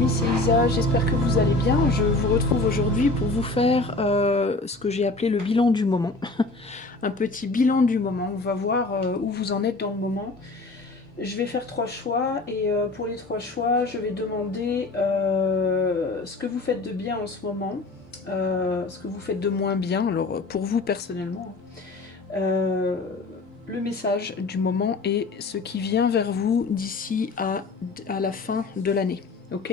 amis, c'est Isa, j'espère que vous allez bien. Je vous retrouve aujourd'hui pour vous faire ce que j'ai appelé le bilan du moment. Un petit bilan du moment, on va voir où vous en êtes dans le moment. Je vais faire 3 choix et pour les 3 choix, je vais demander ce que vous faites de bien en ce moment, ce que vous faites de moins bien, alors pour vous personnellement. Euh, le message du moment et ce qui vient vers vous d'ici à la fin de l'année. Ok.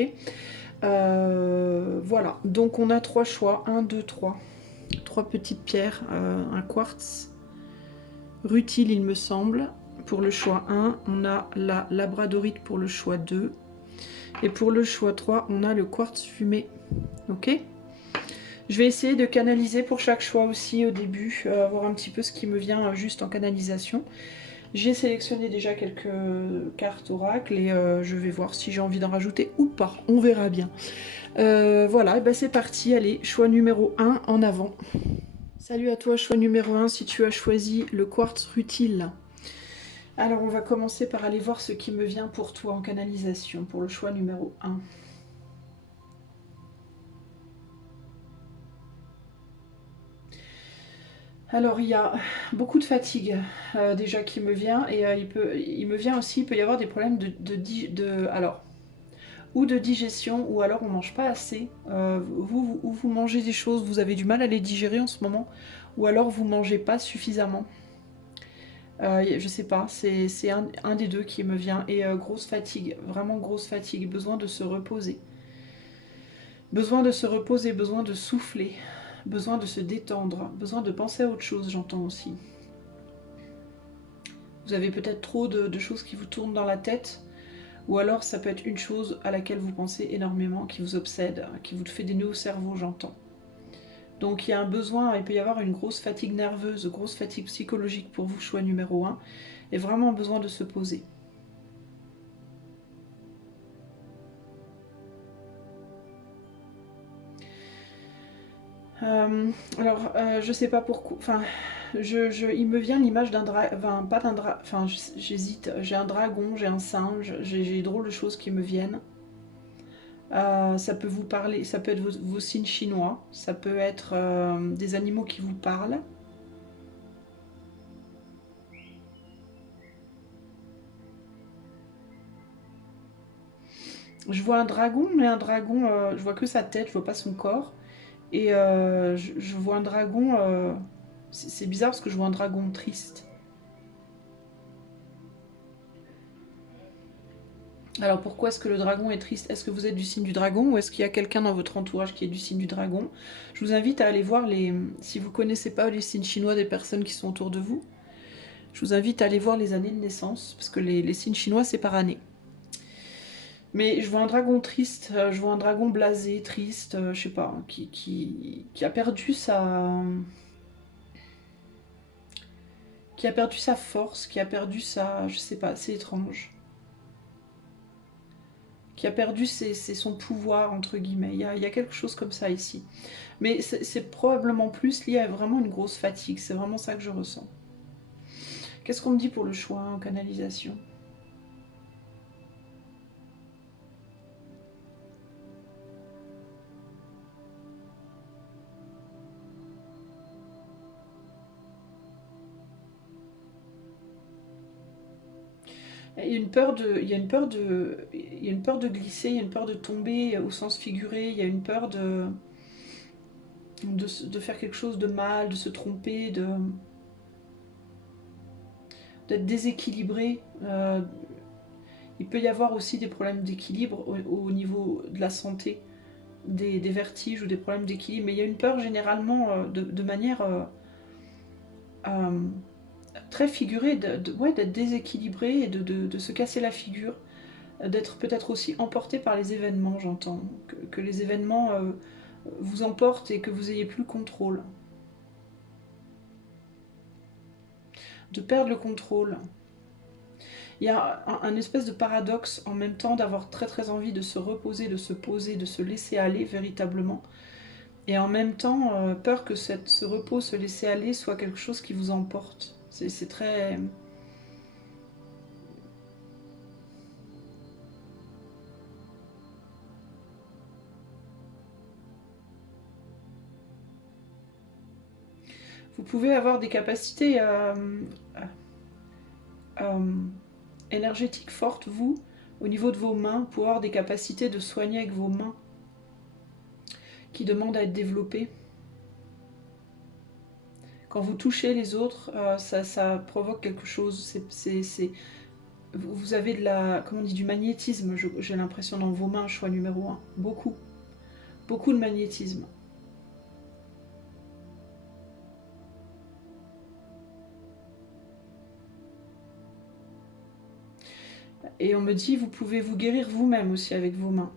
Voilà, donc on a 3 choix, 1, 2, 3. 3 petites pierres, un quartz rutile il me semble. Pour le choix 1, on a la labradorite pour le choix 2. Et pour le choix 3, on a le quartz fumé. Ok. Je vais essayer de canaliser pour chaque choix aussi au début, voir un petit peu ce qui me vient juste en canalisation. J'ai sélectionné déjà quelques cartes oracle et je vais voir si j'ai envie d'en rajouter ou pas. On verra bien. Voilà, et ben c'est parti. Allez, choix numéro 1 en avant. Salut à toi, choix numéro 1, si tu as choisi le quartz rutile. Alors on va commencer par aller voir ce qui me vient pour toi en canalisation, pour le choix numéro 1. Alors il y a beaucoup de fatigue déjà qui me vient et il me vient aussi, il peut y avoir des problèmes alors, ou de digestion ou alors on mange pas assez. Vous mangez des choses, vous avez du mal à les digérer en ce moment ou alors vous mangez pas suffisamment. Je sais pas, c'est un des deux qui me vient et grosse fatigue, vraiment grosse fatigue, besoin de se reposer. Besoin de se reposer, besoin de souffler, besoin de se détendre, besoin de penser à autre chose, j'entends aussi. Vous avez peut-être trop de choses qui vous tournent dans la tête, ou alors ça peut être une chose à laquelle vous pensez énormément, qui vous obsède, qui vous fait des nœuds au cerveau, j'entends. Donc il y a un besoin, il peut y avoir une grosse fatigue nerveuse, grosse fatigue psychologique pour vous, choix numéro 1, et vraiment besoin de se poser. Je sais pas pourquoi, enfin, il me vient l'image d'un dragon, enfin, pas d'un dragon, enfin, j'hésite, j'ai un dragon, j'ai un singe, j'ai drôle de choses qui me viennent. Ça peut vous parler, ça peut être vos signes chinois, ça peut être des animaux qui vous parlent. Je vois un dragon, mais un dragon, je vois que sa tête, je vois pas son corps. Et je vois un dragon, c'est bizarre parce que je vois un dragon triste. Alors pourquoi est-ce que le dragon est triste? Est-ce que vous êtes du signe du dragon ou est-ce qu'il y a quelqu'un dans votre entourage qui est du signe du dragon? Je vous invite à aller voir si vous connaissez pas les signes chinois des personnes qui sont autour de vous, je vous invite à aller voir les années de naissance, parce que les signes chinois c'est par année. Mais je vois un dragon triste, je vois un dragon blasé, triste, je sais pas, qui a perdu sa force, qui a perdu sa, je sais pas, c'est étrange, qui a perdu son pouvoir entre guillemets. Il y a quelque chose comme ça ici. Mais c'est probablement plus lié à vraiment une grosse fatigue, c'est vraiment ça que je ressens. Qu'est-ce qu'on me dit pour le choix en canalisation? Il y a une peur de, il y a une peur de, il y a une peur de glisser, il y a une peur de tomber au sens figuré, il y a une peur de faire quelque chose de mal, de se tromper, d'être déséquilibré. Il peut y avoir aussi des problèmes d'équilibre au niveau de la santé, des vertiges ou des problèmes d'équilibre, mais il y a une peur généralement de manière euh, très figurée ouais, d'être déséquilibré et de se casser la figure, d'être peut-être aussi emporté par les événements, j'entends, que les événements vous emportent et que vous ayez plus le contrôle. De perdre le contrôle. Il y a un espèce de paradoxe en même temps d'avoir très très envie de se reposer, de se poser, de se laisser aller véritablement. Et en même temps, peur que ce repos, se laisser aller, soit quelque chose qui vous emporte. C'est très... Vous pouvez avoir des capacités énergétiques fortes, vous, au niveau de vos mains, pour avoir des capacités de soigner avec vos mains qui demandent à être développées. Quand vous touchez les autres, ça provoque quelque chose. Vous avez de la, comment on dit, du magnétisme, j'ai l'impression, dans vos mains, choix numéro 1. Beaucoup. Beaucoup de magnétisme. Et on me dit, vous pouvez vous guérir vous-même aussi avec vos mains.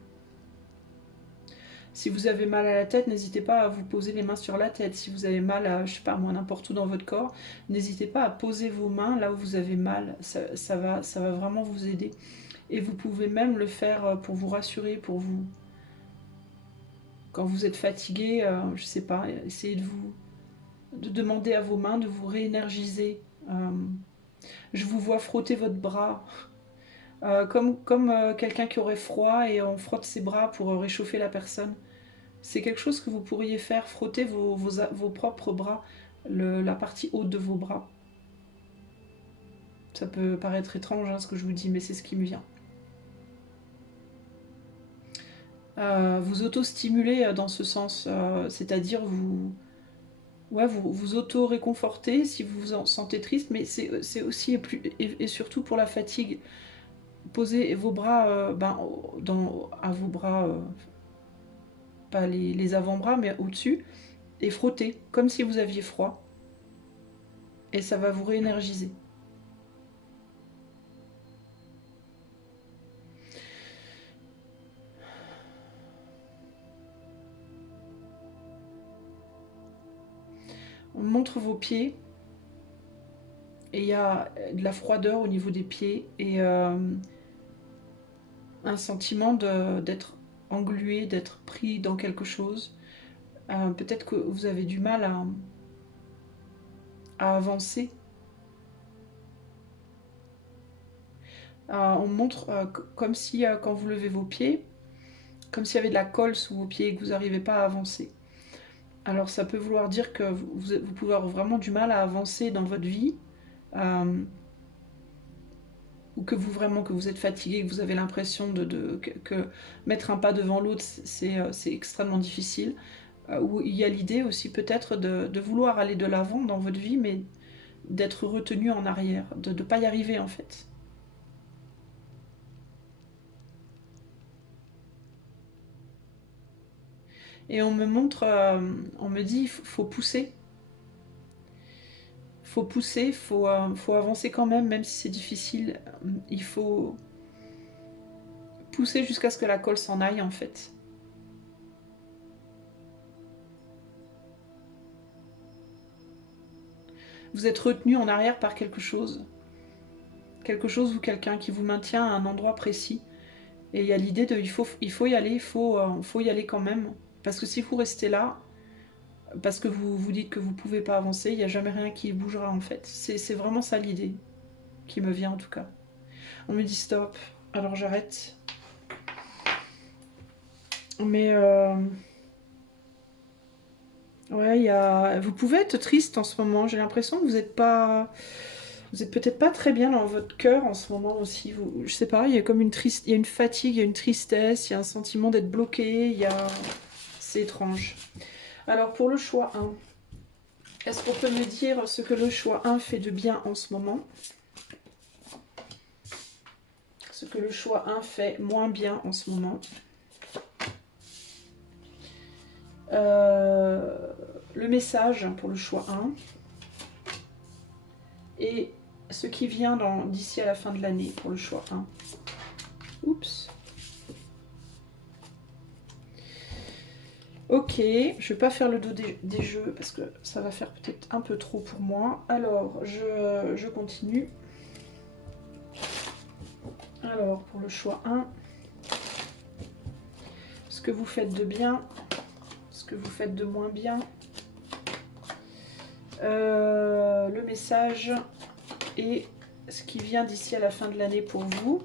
Si vous avez mal à la tête, n'hésitez pas à vous poser les mains sur la tête. Si vous avez mal à, je sais pas moi, n'importe où dans votre corps, n'hésitez pas à poser vos mains là où vous avez mal. Ça va vraiment vous aider. Et vous pouvez même le faire pour vous rassurer, pour vous... Quand vous êtes fatigué, je sais pas, essayez de demander à vos mains de vous réénergiser. Je vous vois frotter votre bras. Comme quelqu'un qui aurait froid et on frotte ses bras pour réchauffer la personne. C'est quelque chose que vous pourriez faire, frotter vos propres bras, la partie haute de vos bras. Ça peut paraître étrange ce que je vous dis, mais c'est ce qui me vient. Vous auto-stimuler dans ce sens, c'est-à-dire vous auto-réconforter si vous vous en sentez triste, mais c'est aussi et surtout pour la fatigue. Posez vos bras à vos bras, pas les avant-bras, mais au-dessus, et frottez, comme si vous aviez froid. Et ça va vous réénergiser. On montre vos pieds. Et il y a de la froideur au niveau des pieds. Et un sentiment d'être englué, d'être pris dans quelque chose. Peut-être que vous avez du mal à avancer. On montre comme si quand vous levez vos pieds, comme s'il y avait de la colle sous vos pieds et que vous n'arrivez pas à avancer. Alors ça peut vouloir dire que vous pouvez avoir vraiment du mal à avancer dans votre vie, ou que vous êtes fatigué, que vous avez l'impression que mettre un pas devant l'autre, c'est extrêmement difficile. Où il y a l'idée aussi peut-être de vouloir aller de l'avant dans votre vie, mais d'être retenu en arrière, de ne pas y arriver en fait. Et on me montre, on me dit, il faut pousser. Faut pousser, faut avancer quand même, même si c'est difficile. Il faut pousser jusqu'à ce que la colle s'en aille en fait. Vous êtes retenu en arrière par quelque chose. Quelque chose ou quelqu'un qui vous maintient à un endroit précis. Et il y a l'idée de il faut y aller, faut y aller quand même. Parce que si vous restez là, parce que vous vous dites que vous ne pouvez pas avancer, il n'y a jamais rien qui bougera en fait. C'est vraiment ça l'idée qui me vient en tout cas. On me dit stop, alors j'arrête. Mais ouais, vous pouvez être triste en ce moment. J'ai l'impression que vous n'êtes pas, vous êtes peut-être pas très bien dans votre cœur en ce moment aussi. Je sais pas, il y a comme il y a une fatigue, il y a une tristesse, il y a un sentiment d'être bloqué. C'est étrange. Alors pour le choix 1, est-ce qu'on peut me dire ce que le choix 1 fait de bien en ce moment? Ce que le choix 1 fait moins bien en ce moment? Le message pour le choix 1 et ce qui vient d'ici à la fin de l'année pour le choix 1. Oups. Ok, je vais pas faire le dos des jeux parce que ça va faire peut-être un peu trop pour moi. Alors, je continue. Alors, pour le choix 1, ce que vous faites de bien, ce que vous faites de moins bien, le message et ce qui vient d'ici à la fin de l'année pour vous.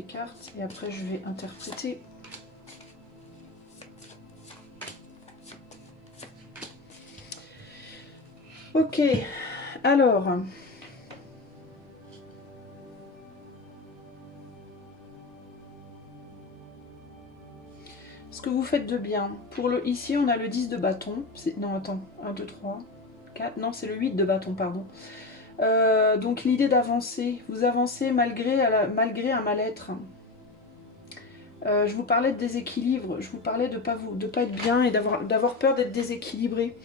des cartes et après je vais interpréter. Ok, alors... Ce que vous faites de bien. Ici, on a le 10 de bâton. Non, attends. 1, 2, 3, 4. Non, c'est le 8 de bâton, pardon. Donc l'idée d'avancer. Vous avancez malgré un mal-être. Je vous parlais de déséquilibre. Je vous parlais de pas être bien et d'avoir peur d'être déséquilibré.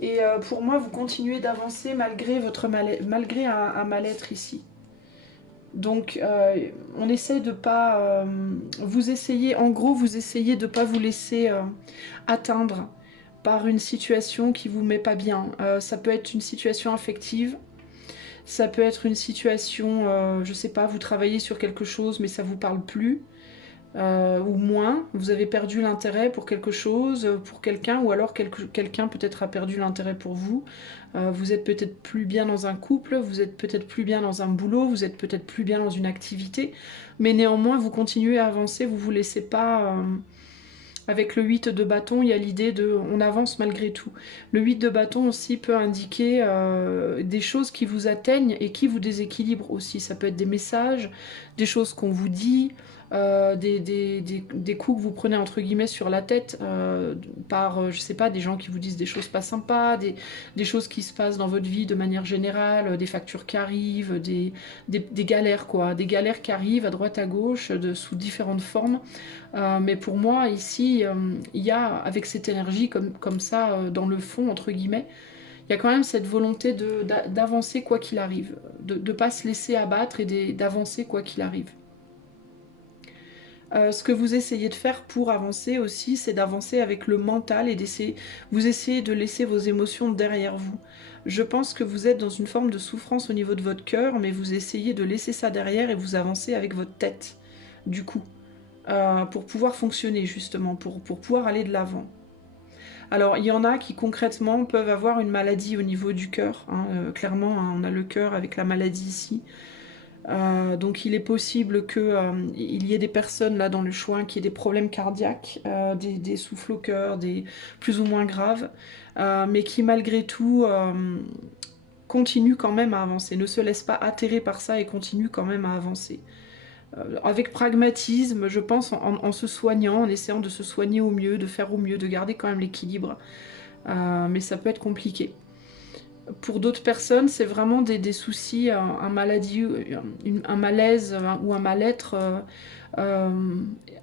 Et pour moi, vous continuez d'avancer malgré un mal-être ici. Donc, on essaye de pas... vous essayez de pas vous laisser atteindre par une situation qui vous met pas bien. Ça peut être une situation affective, ça peut être une situation, je sais pas, vous travaillez sur quelque chose mais ça vous parle plus. Ou moins, vous avez perdu l'intérêt pour quelque chose, pour quelqu'un, ou alors quelqu'un peut-être a perdu l'intérêt pour vous. Vous êtes peut-être plus bien dans un couple, vous êtes peut-être plus bien dans un boulot, vous êtes peut-être plus bien dans une activité, mais néanmoins vous continuez à avancer, vous vous laissez pas... Avec le 8 de bâton, il y a l'idée de on avance malgré tout. Le 8 de bâton aussi peut indiquer des choses qui vous atteignent et qui vous déséquilibrent aussi. Ça peut être des messages, des choses qu'on vous dit, des coups que vous prenez entre guillemets sur la tête par, je sais pas, des gens qui vous disent des choses pas sympas, des choses qui se passent dans votre vie de manière générale, des factures qui arrivent, des galères quoi, des galères qui arrivent à droite à gauche sous différentes formes. Mais pour moi, ici, il y a, avec cette énergie comme ça, dans le fond, entre guillemets, il y a quand même cette volonté d'avancer quoi qu'il arrive, de ne pas se laisser abattre et d'avancer quoi qu'il arrive. Ce que vous essayez de faire pour avancer aussi, c'est d'avancer avec le mental et vous essayez de laisser vos émotions derrière vous. Je pense que vous êtes dans une forme de souffrance au niveau de votre cœur, mais vous essayez de laisser ça derrière et vous avancez avec votre tête, du coup. Pour pouvoir fonctionner justement, pour pouvoir aller de l'avant. Alors il y en a qui concrètement peuvent avoir une maladie au niveau du cœur, hein, clairement hein, on a le cœur avec la maladie ici. Donc il est possible qu'il y ait des personnes là dans le choix qui aient des problèmes cardiaques, des souffles au cœur, des plus ou moins graves, mais qui malgré tout continuent quand même à avancer, ne se laissent pas atterrer par ça et continuent quand même à avancer. Avec pragmatisme, je pense, en se soignant, en essayant de se soigner au mieux, de faire au mieux, de garder quand même l'équilibre. Mais ça peut être compliqué. Pour d'autres personnes, c'est vraiment des soucis, un malaise ou un mal-être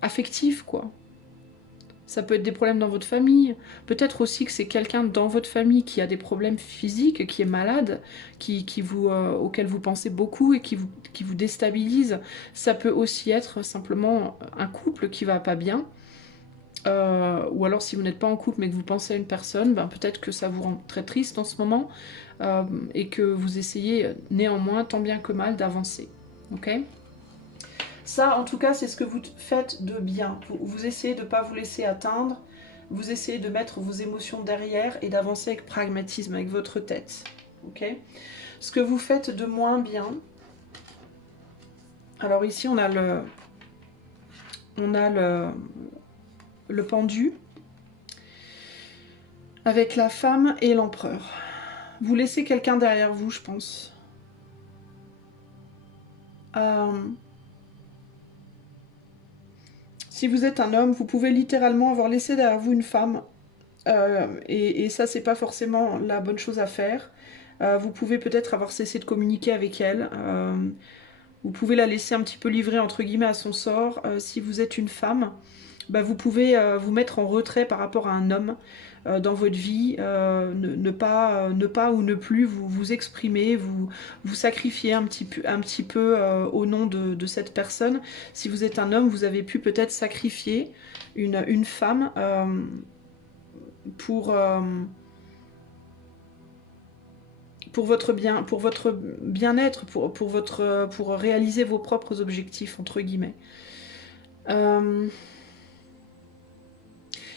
affectif, quoi. Ça peut être des problèmes dans votre famille. Peut-être aussi que c'est quelqu'un dans votre famille qui a des problèmes physiques, qui est malade, auquel vous pensez beaucoup et qui vous déstabilise. Ça peut aussi être simplement un couple qui va pas bien. Ou alors si vous n'êtes pas en couple mais que vous pensez à une personne, ben peut-être que ça vous rend très triste en ce moment et que vous essayez néanmoins, tant bien que mal, d'avancer. Ok ? Ça, en tout cas, c'est ce que vous faites de bien. Vous essayez de ne pas vous laisser atteindre, vous essayez de mettre vos émotions derrière et d'avancer avec pragmatisme, avec votre tête. Ok ? Ce que vous faites de moins bien... Alors ici, on a le pendu avec la femme et l'empereur. Vous laissez quelqu'un derrière vous, je pense. Si vous êtes un homme, vous pouvez littéralement avoir laissé derrière vous une femme. Et ça, c'est pas forcément la bonne chose à faire. Vous pouvez peut-être avoir cessé de communiquer avec elle. Vous pouvez la laisser un petit peu livrer, entre guillemets, à son sort. Si vous êtes une femme, bah, vous pouvez vous mettre en retrait par rapport à un homme dans votre vie, ne pas ou ne plus vous exprimer, vous sacrifier un petit peu au nom de cette personne. Si vous êtes un homme, vous avez pu peut-être sacrifier une femme pour votre bien-être, pour réaliser vos propres objectifs, entre guillemets.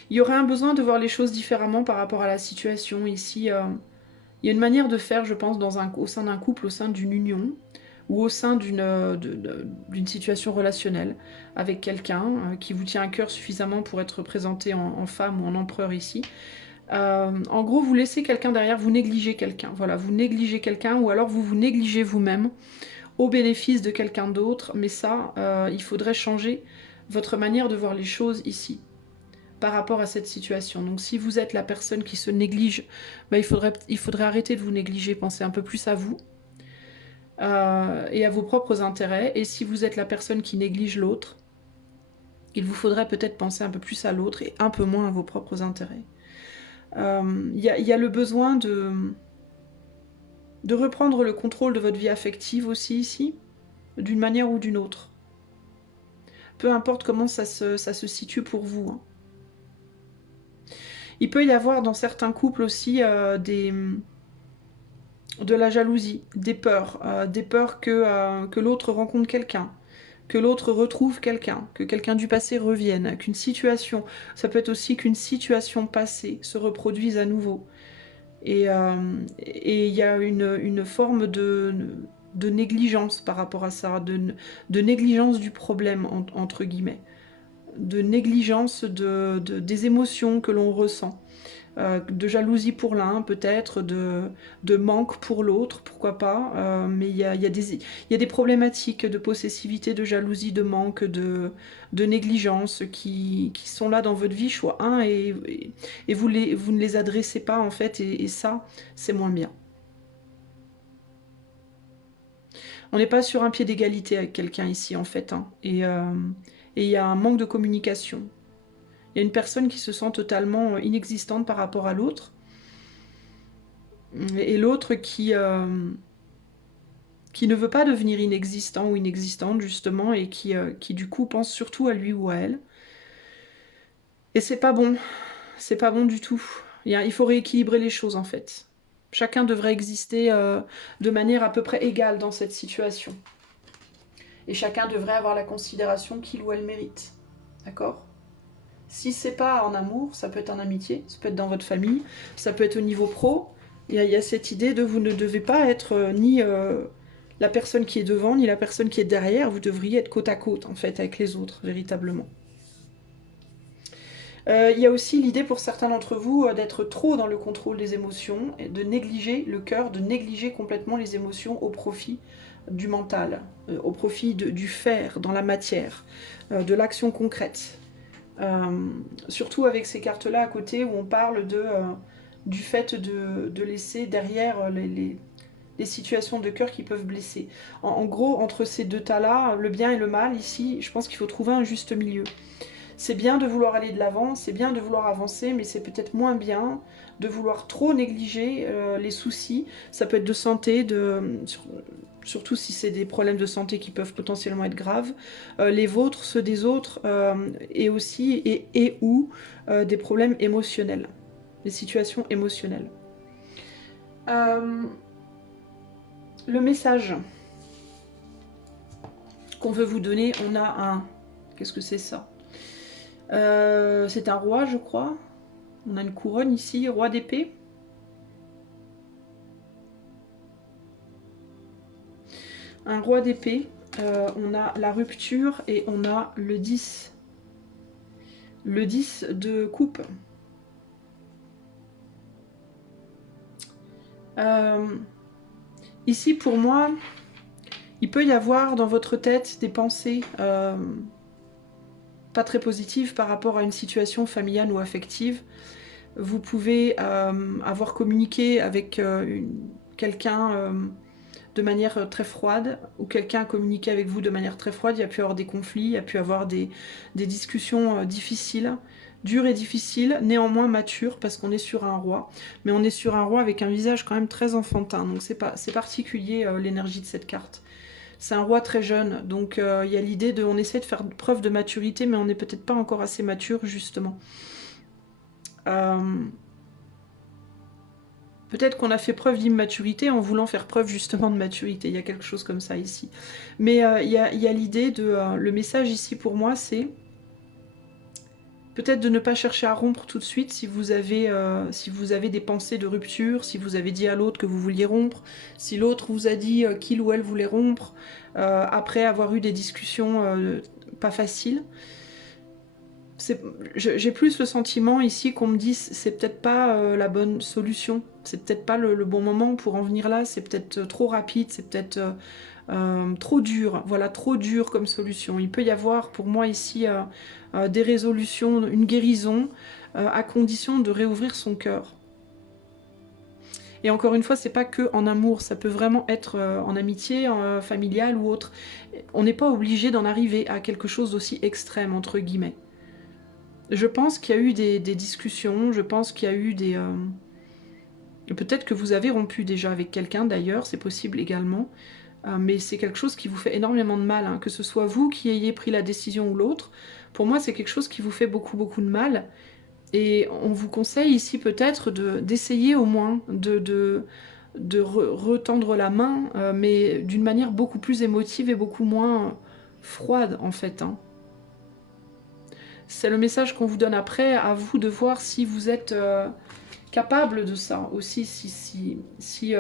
Il y aurait un besoin de voir les choses différemment par rapport à la situation. Ici, il y a une manière de faire, je pense, au sein d'un couple, au sein d'une union, ou au sein d'une situation relationnelle avec quelqu'un qui vous tient à cœur suffisamment pour être représenté en femme ou en empereur ici. En gros, vous laissez quelqu'un derrière, vous négligez quelqu'un. Voilà, vous négligez quelqu'un ou alors vous vous négligez vous-même au bénéfice de quelqu'un d'autre. Mais ça, il faudrait changer votre manière de voir les choses ici par rapport à cette situation. Donc si vous êtes la personne qui se néglige, bah, il faudrait arrêter de vous négliger, penser un peu plus à vous et à vos propres intérêts. Et si vous êtes la personne qui néglige l'autre, il vous faudrait peut-être penser un peu plus à l'autre et un peu moins à vos propres intérêts. Il y a le besoin de reprendre le contrôle de votre vie affective aussi ici, d'une manière ou d'une autre. Peu importe comment ça se situe pour vous. Hein. Il peut y avoir dans certains couples aussi de la jalousie, des peurs que l'autre rencontre quelqu'un, que l'autre retrouve quelqu'un, que quelqu'un du passé revienne, qu'une situation, ça peut être aussi qu'une situation passée se reproduise à nouveau. Et il y a une forme de négligence par rapport à ça, de négligence du problème, entre guillemets, de négligence des émotions que l'on ressent. De jalousie pour l'un, peut-être, de manque pour l'autre, pourquoi pas, mais il y a des problématiques de possessivité, de jalousie, de manque, de négligence qui sont là dans votre vie, choix 1, et vous ne les adressez pas, en fait, et ça, c'est moins bien. On n'est pas sur un pied d'égalité avec quelqu'un ici, en fait, hein, et il y a un manque de communication. Il y a une personne qui se sent totalement inexistante par rapport à l'autre. Et l'autre qui ne veut pas devenir inexistant ou inexistante, justement, et qui du coup pense surtout à lui ou à elle. Et c'est pas bon. C'est pas bon du tout. Il faut rééquilibrer les choses, en fait. Chacun devrait exister de manière à peu près égale dans cette situation. Et chacun devrait avoir la considération qu'il ou elle mérite. D'accord ? Si c'est pas en amour, ça peut être en amitié, ça peut être dans votre famille, ça peut être au niveau pro. Il y a cette idée de vous ne devez pas être ni la personne qui est devant, ni la personne qui est derrière. Vous devriez être côte à côte, en fait, avec les autres, véritablement. Il y a aussi l'idée pour certains d'entre vous d'être trop dans le contrôle des émotions, et de négliger le cœur, de négliger complètement les émotions au profit du mental, au profit du faire, dans la matière, de l'action concrète. Surtout avec ces cartes-là à côté où on parle du fait de laisser derrière les situations de cœur qui peuvent blesser. En gros, entre ces deux tas-là, le bien et le mal, ici, je pense qu'il faut trouver un juste milieu. C'est bien de vouloir aller de l'avant, c'est bien de vouloir avancer, mais c'est peut-être moins bien de vouloir trop négliger les soucis. Ça peut être de santé, surtout si c'est des problèmes de santé qui peuvent potentiellement être graves, les vôtres, ceux des autres, et aussi, ou des problèmes émotionnels, des situations émotionnelles. Le message qu'on veut vous donner, on a un... Qu'est-ce que c'est ça ? C'est un roi, je crois. On a une couronne ici, roi d'épée. Un roi d'épée. On a la rupture et on a le 10. Le 10 de coupe. Ici, pour moi, il peut y avoir dans votre tête des pensées pas très positives par rapport à une situation familiale ou affective. Vous pouvez avoir communiqué avec quelqu'un de manière très froide, ou quelqu'un a communiqué avec vous de manière très froide. Il y a pu avoir des conflits, il y a pu avoir des discussions difficiles, dures et difficiles, néanmoins matures, parce qu'on est sur un roi. Mais on est sur un roi avec un visage quand même très enfantin, donc c'est particulier l'énergie de cette carte. C'est un roi très jeune, donc il y a l'idée de... On essaie de faire preuve de maturité, mais on n'est peut-être pas encore assez mature, justement. Peut-être qu'on a fait preuve d'immaturité en voulant faire preuve justement de maturité. Il y a quelque chose comme ça ici. Mais il y a l'idée de... le message ici pour moi, c'est... Peut-être de ne pas chercher à rompre tout de suite si vous avez des pensées de rupture, si vous avez dit à l'autre que vous vouliez rompre, si l'autre vous a dit qu'il ou elle voulait rompre, après avoir eu des discussions pas faciles. J'ai plus le sentiment ici qu'on me dit c'est peut-être pas la bonne solution, c'est peut-être pas le bon moment pour en venir là, c'est peut-être trop rapide, c'est peut-être trop dur, voilà, trop dur comme solution. Il peut y avoir pour moi ici des résolutions, une guérison, à condition de réouvrir son cœur. Et encore une fois, c'est pas que en amour, ça peut vraiment être en amitié, familiale ou autre. On n'est pas obligé d'en arriver à quelque chose d'aussi extrême, entre guillemets. Je pense qu'il y a eu des discussions, je pense qu'il y a eu des... Peut-être que vous avez rompu déjà avec quelqu'un d'ailleurs, c'est possible également. Mais c'est quelque chose qui vous fait énormément de mal, hein, que ce soit vous qui ayez pris la décision ou l'autre. Pour moi, c'est quelque chose qui vous fait beaucoup, beaucoup de mal. Et on vous conseille ici peut-être d'essayer au moins de retendre la main, mais d'une manière beaucoup plus émotive et beaucoup moins froide, en fait. Hein. C'est le message qu'on vous donne après, à vous de voir si vous êtes capable de ça. Aussi, si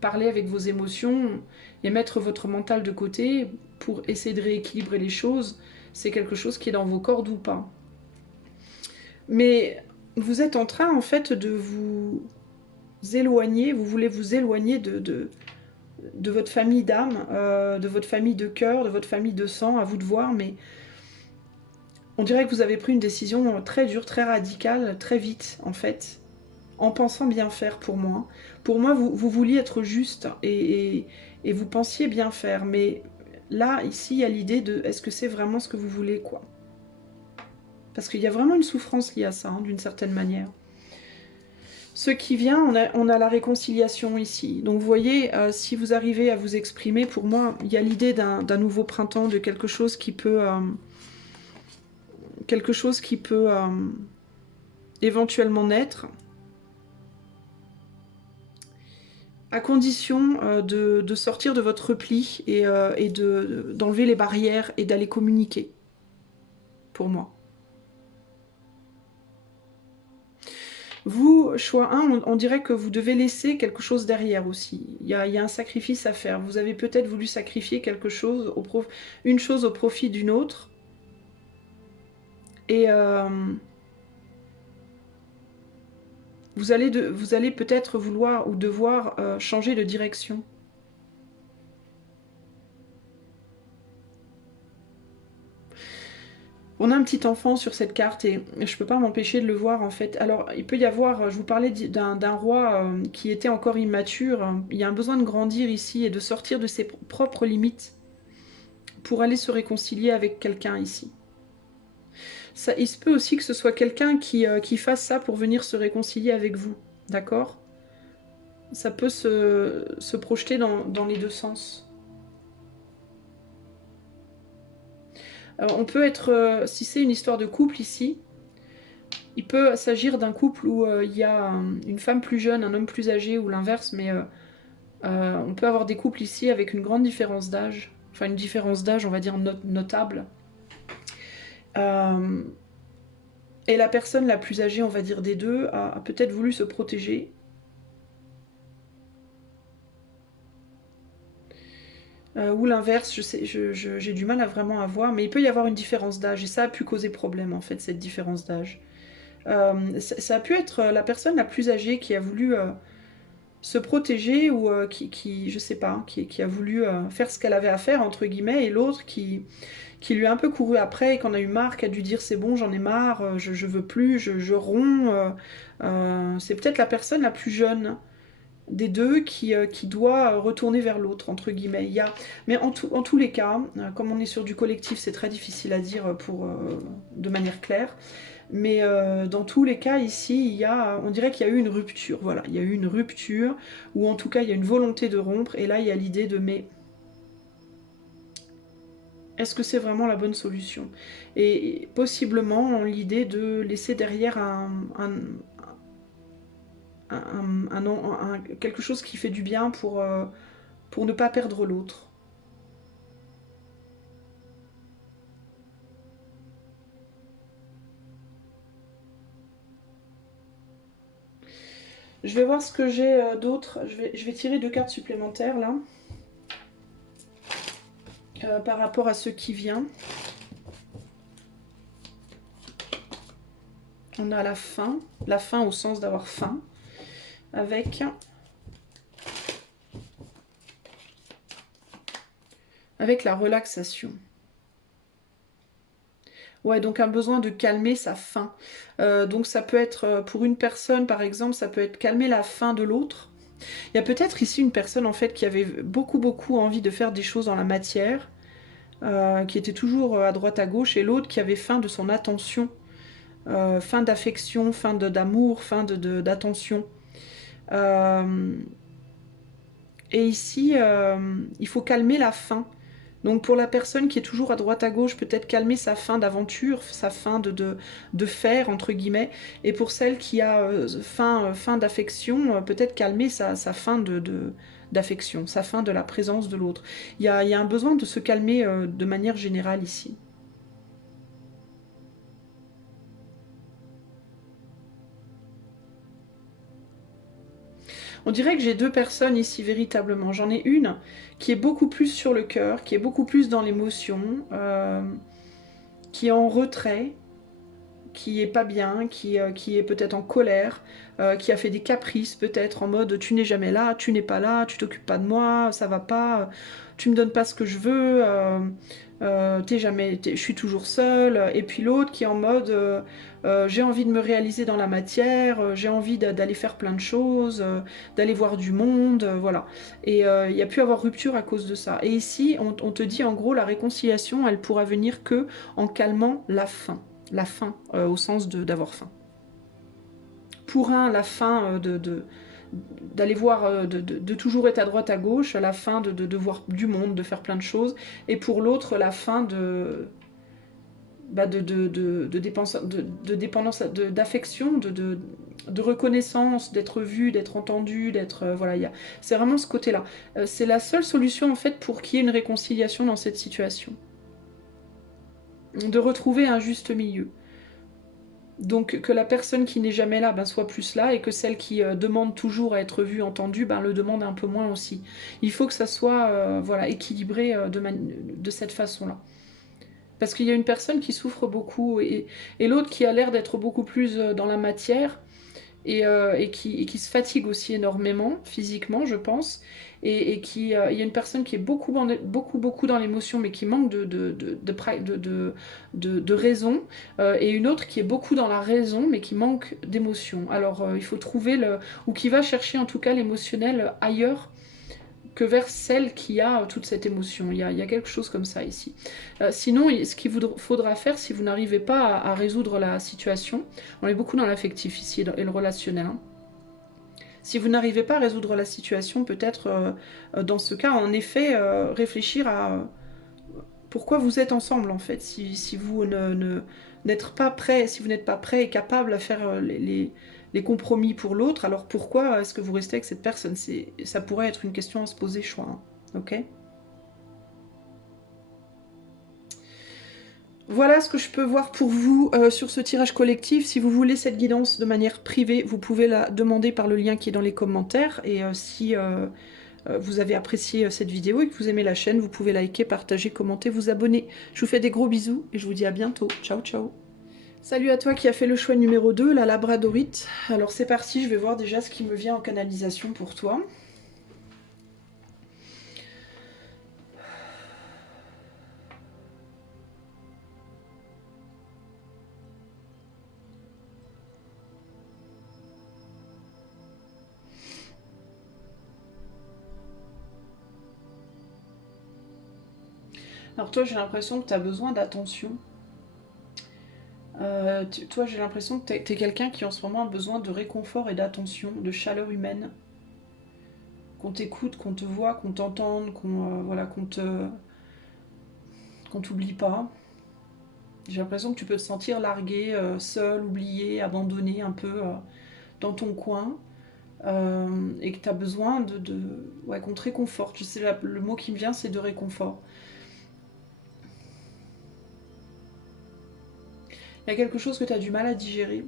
parler avec vos émotions et mettre votre mental de côté pour essayer de rééquilibrer les choses, c'est quelque chose qui est dans vos cordes ou pas. Mais vous êtes en train, en fait, de vous éloigner, vous voulez vous éloigner de votre famille d'âme, de votre famille de cœur, de votre famille de sang, à vous de voir, mais on dirait que vous avez pris une décision très dure, très radicale, très vite, en fait, en pensant bien faire pour moi. Pour moi, vous vouliez être juste et vous pensiez bien faire, mais là, ici, il y a l'idée de est-ce que c'est vraiment ce que vous voulez, quoi. Parce qu'il y a vraiment une souffrance liée à ça, hein, d'une certaine manière. Ce qui vient, on a la réconciliation ici. Donc vous voyez, si vous arrivez à vous exprimer, pour moi, il y a l'idée d'un nouveau printemps, de quelque chose qui peut... éventuellement naître, à condition de sortir de votre repli et d'enlever les barrières et d'aller communiquer, pour moi. Vous, choix 1, on dirait que vous devez laisser quelque chose derrière aussi. Il y a un sacrifice à faire. Vous avez peut-être voulu sacrifier quelque chose, une chose au profit d'une autre. Et vous allez peut-être vouloir ou devoir changer de direction. On a un petit enfant sur cette carte et je peux pas m'empêcher de le voir en fait. Alors il peut y avoir, je vous parlais d'un roi qui était encore immature. Il y a un besoin de grandir ici et de sortir de ses propres limites pour aller se réconcilier avec quelqu'un ici. Ça, il se peut aussi que ce soit quelqu'un qui fasse ça pour venir se réconcilier avec vous, d'accord? Ça peut se projeter dans les deux sens. Alors, on peut être, si c'est une histoire de couple ici, il peut s'agir d'un couple où il y a une femme plus jeune, un homme plus âgé ou l'inverse, mais on peut avoir des couples ici avec une grande différence d'âge, enfin une différence d'âge on va dire notable. Et la personne la plus âgée on va dire des deux a peut-être voulu se protéger. Ou l'inverse, j'ai du mal à vraiment à voir, mais il peut y avoir une différence d'âge et ça a pu causer problème en fait cette différence d'âge. Ça a pu être la personne la plus âgée qui a voulu se protéger ou je sais pas, qui a voulu faire ce qu'elle avait à faire, entre guillemets, et l'autre qui lui a un peu couru après et qu'on a eu marre, qui a dû dire c'est bon, j'en ai marre, je veux plus, je romps. C'est peut-être la personne la plus jeune des deux qui doit retourner vers l'autre, entre guillemets. Mais en tous les cas, comme on est sur du collectif, c'est très difficile à dire de manière claire. Mais dans tous les cas, ici, on dirait qu'il y a eu une rupture. Voilà, il y a eu une rupture, ou en tout cas, il y a une volonté de rompre. Et là, il y a l'idée de mais est-ce que c'est vraiment la bonne solution? Et possiblement l'idée de laisser derrière quelque chose qui fait du bien pour ne pas perdre l'autre. Je vais voir ce que j'ai d'autre. Je vais tirer 2 cartes supplémentaires là. Par rapport à ce qui vient. On a la fin au sens d'avoir faim, avec la relaxation. Ouais, donc un besoin de calmer sa faim. Donc ça peut être, pour une personne par exemple, ça peut être calmer la faim de l'autre. Il y a peut-être ici une personne en fait qui avait beaucoup envie de faire des choses dans la matière, qui était toujours à droite à gauche, et l'autre qui avait faim de son attention, faim d'affection, faim d'amour, faim d'attention. Et ici, il faut calmer la faim. Donc pour la personne qui est toujours à droite à gauche, peut-être calmer sa faim d'aventure, sa faim de faire, entre guillemets. Et pour celle qui a faim d'affection, peut-être calmer sa faim d'affection, sa faim de la présence de l'autre. Il y a un besoin de se calmer de manière générale ici. On dirait que j'ai 2 personnes ici véritablement. J'en ai une qui est beaucoup plus sur le cœur, qui est beaucoup plus dans l'émotion, qui est en retrait, qui est pas bien, qui est peut-être en colère, qui a fait des caprices peut-être en mode tu n'es jamais là, tu n'es pas là, tu t'occupes pas de moi, ça va pas, tu me donnes pas ce que je veux, je suis toujours seule. Et puis l'autre qui est en mode j'ai envie de me réaliser dans la matière, j'ai envie d'aller faire plein de choses, d'aller voir du monde, voilà. Et il y a pu avoir rupture à cause de ça. Et ici on te dit en gros la réconciliation elle pourra venir que en calmant la faim. La faim, au sens d'avoir faim. Pour un, la faim d'aller voir, de toujours être à droite à gauche, la faim de voir du monde, de faire plein de choses. Et pour l'autre, la faim de dépendance, d'affection, de reconnaissance, d'être vu, d'être entendu, d'être... voilà, c'est vraiment ce côté-là. C'est la seule solution, en fait, pour qu'il y ait une réconciliation dans cette situation. De retrouver un juste milieu. Donc que la personne qui n'est jamais là soit plus là, et que celle qui demande toujours à être vue, entendue, le demande un peu moins aussi. Il faut que ça soit voilà, équilibré de cette façon-là. Parce qu'il y a une personne qui souffre beaucoup, et l'autre qui a l'air d'être beaucoup plus dans la matière, et qui se fatigue aussi énormément physiquement, je pense, et qui il y a une personne qui est beaucoup dans l'émotion, mais qui manque de raison, et une autre qui est beaucoup dans la raison, mais qui manque d'émotion. Alors il faut trouver ou qui va chercher en tout cas l'émotionnel ailleurs que vers celle qui a toute cette émotion. Il y a quelque chose comme ça ici. Sinon, ce qu'il faudra faire, si vous n'arrivez pas à résoudre la situation, on est beaucoup dans l'affectif ici et le relationnel, hein. Si vous n'arrivez pas à résoudre la situation, peut-être dans ce cas, en effet, réfléchir à pourquoi vous êtes ensemble en fait. Si vous n'êtes pas prêt, si vous n'êtes pas prêt et capable à faire les compromis pour l'autre, alors pourquoi est-ce que vous restez avec cette personne? Ça pourrait être une question à se poser, je crois. Hein. Ok. Voilà ce que je peux voir pour vous sur ce tirage collectif. Si vous voulez cette guidance de manière privée, vous pouvez la demander par le lien qui est dans les commentaires. Et si vous avez apprécié cette vidéo et que vous aimez la chaîne, vous pouvez liker, partager, commenter, vous abonner. Je vous fais des gros bisous et je vous dis à bientôt. Ciao, ciao. Salut à toi qui a fait le choix numéro 2, la labradorite. Alors c'est parti, je vais voir déjà ce qui me vient en canalisation pour toi. Alors toi, j'ai l'impression que tu as besoin d'attention. Toi, j'ai l'impression que tu es quelqu'un qui en ce moment a besoin de réconfort et d'attention, de chaleur humaine. Qu'on t'écoute, qu'on te voit, qu'on t'entende, voilà, qu'on t'oublie pas. J'ai l'impression que tu peux te sentir largué, seul, oublié, abandonné un peu dans ton coin. Et que tu as besoin ouais, qu'on te réconforte. Je sais, le mot qui me vient, c'est de réconfort. Il y a quelque chose que tu as du mal à digérer.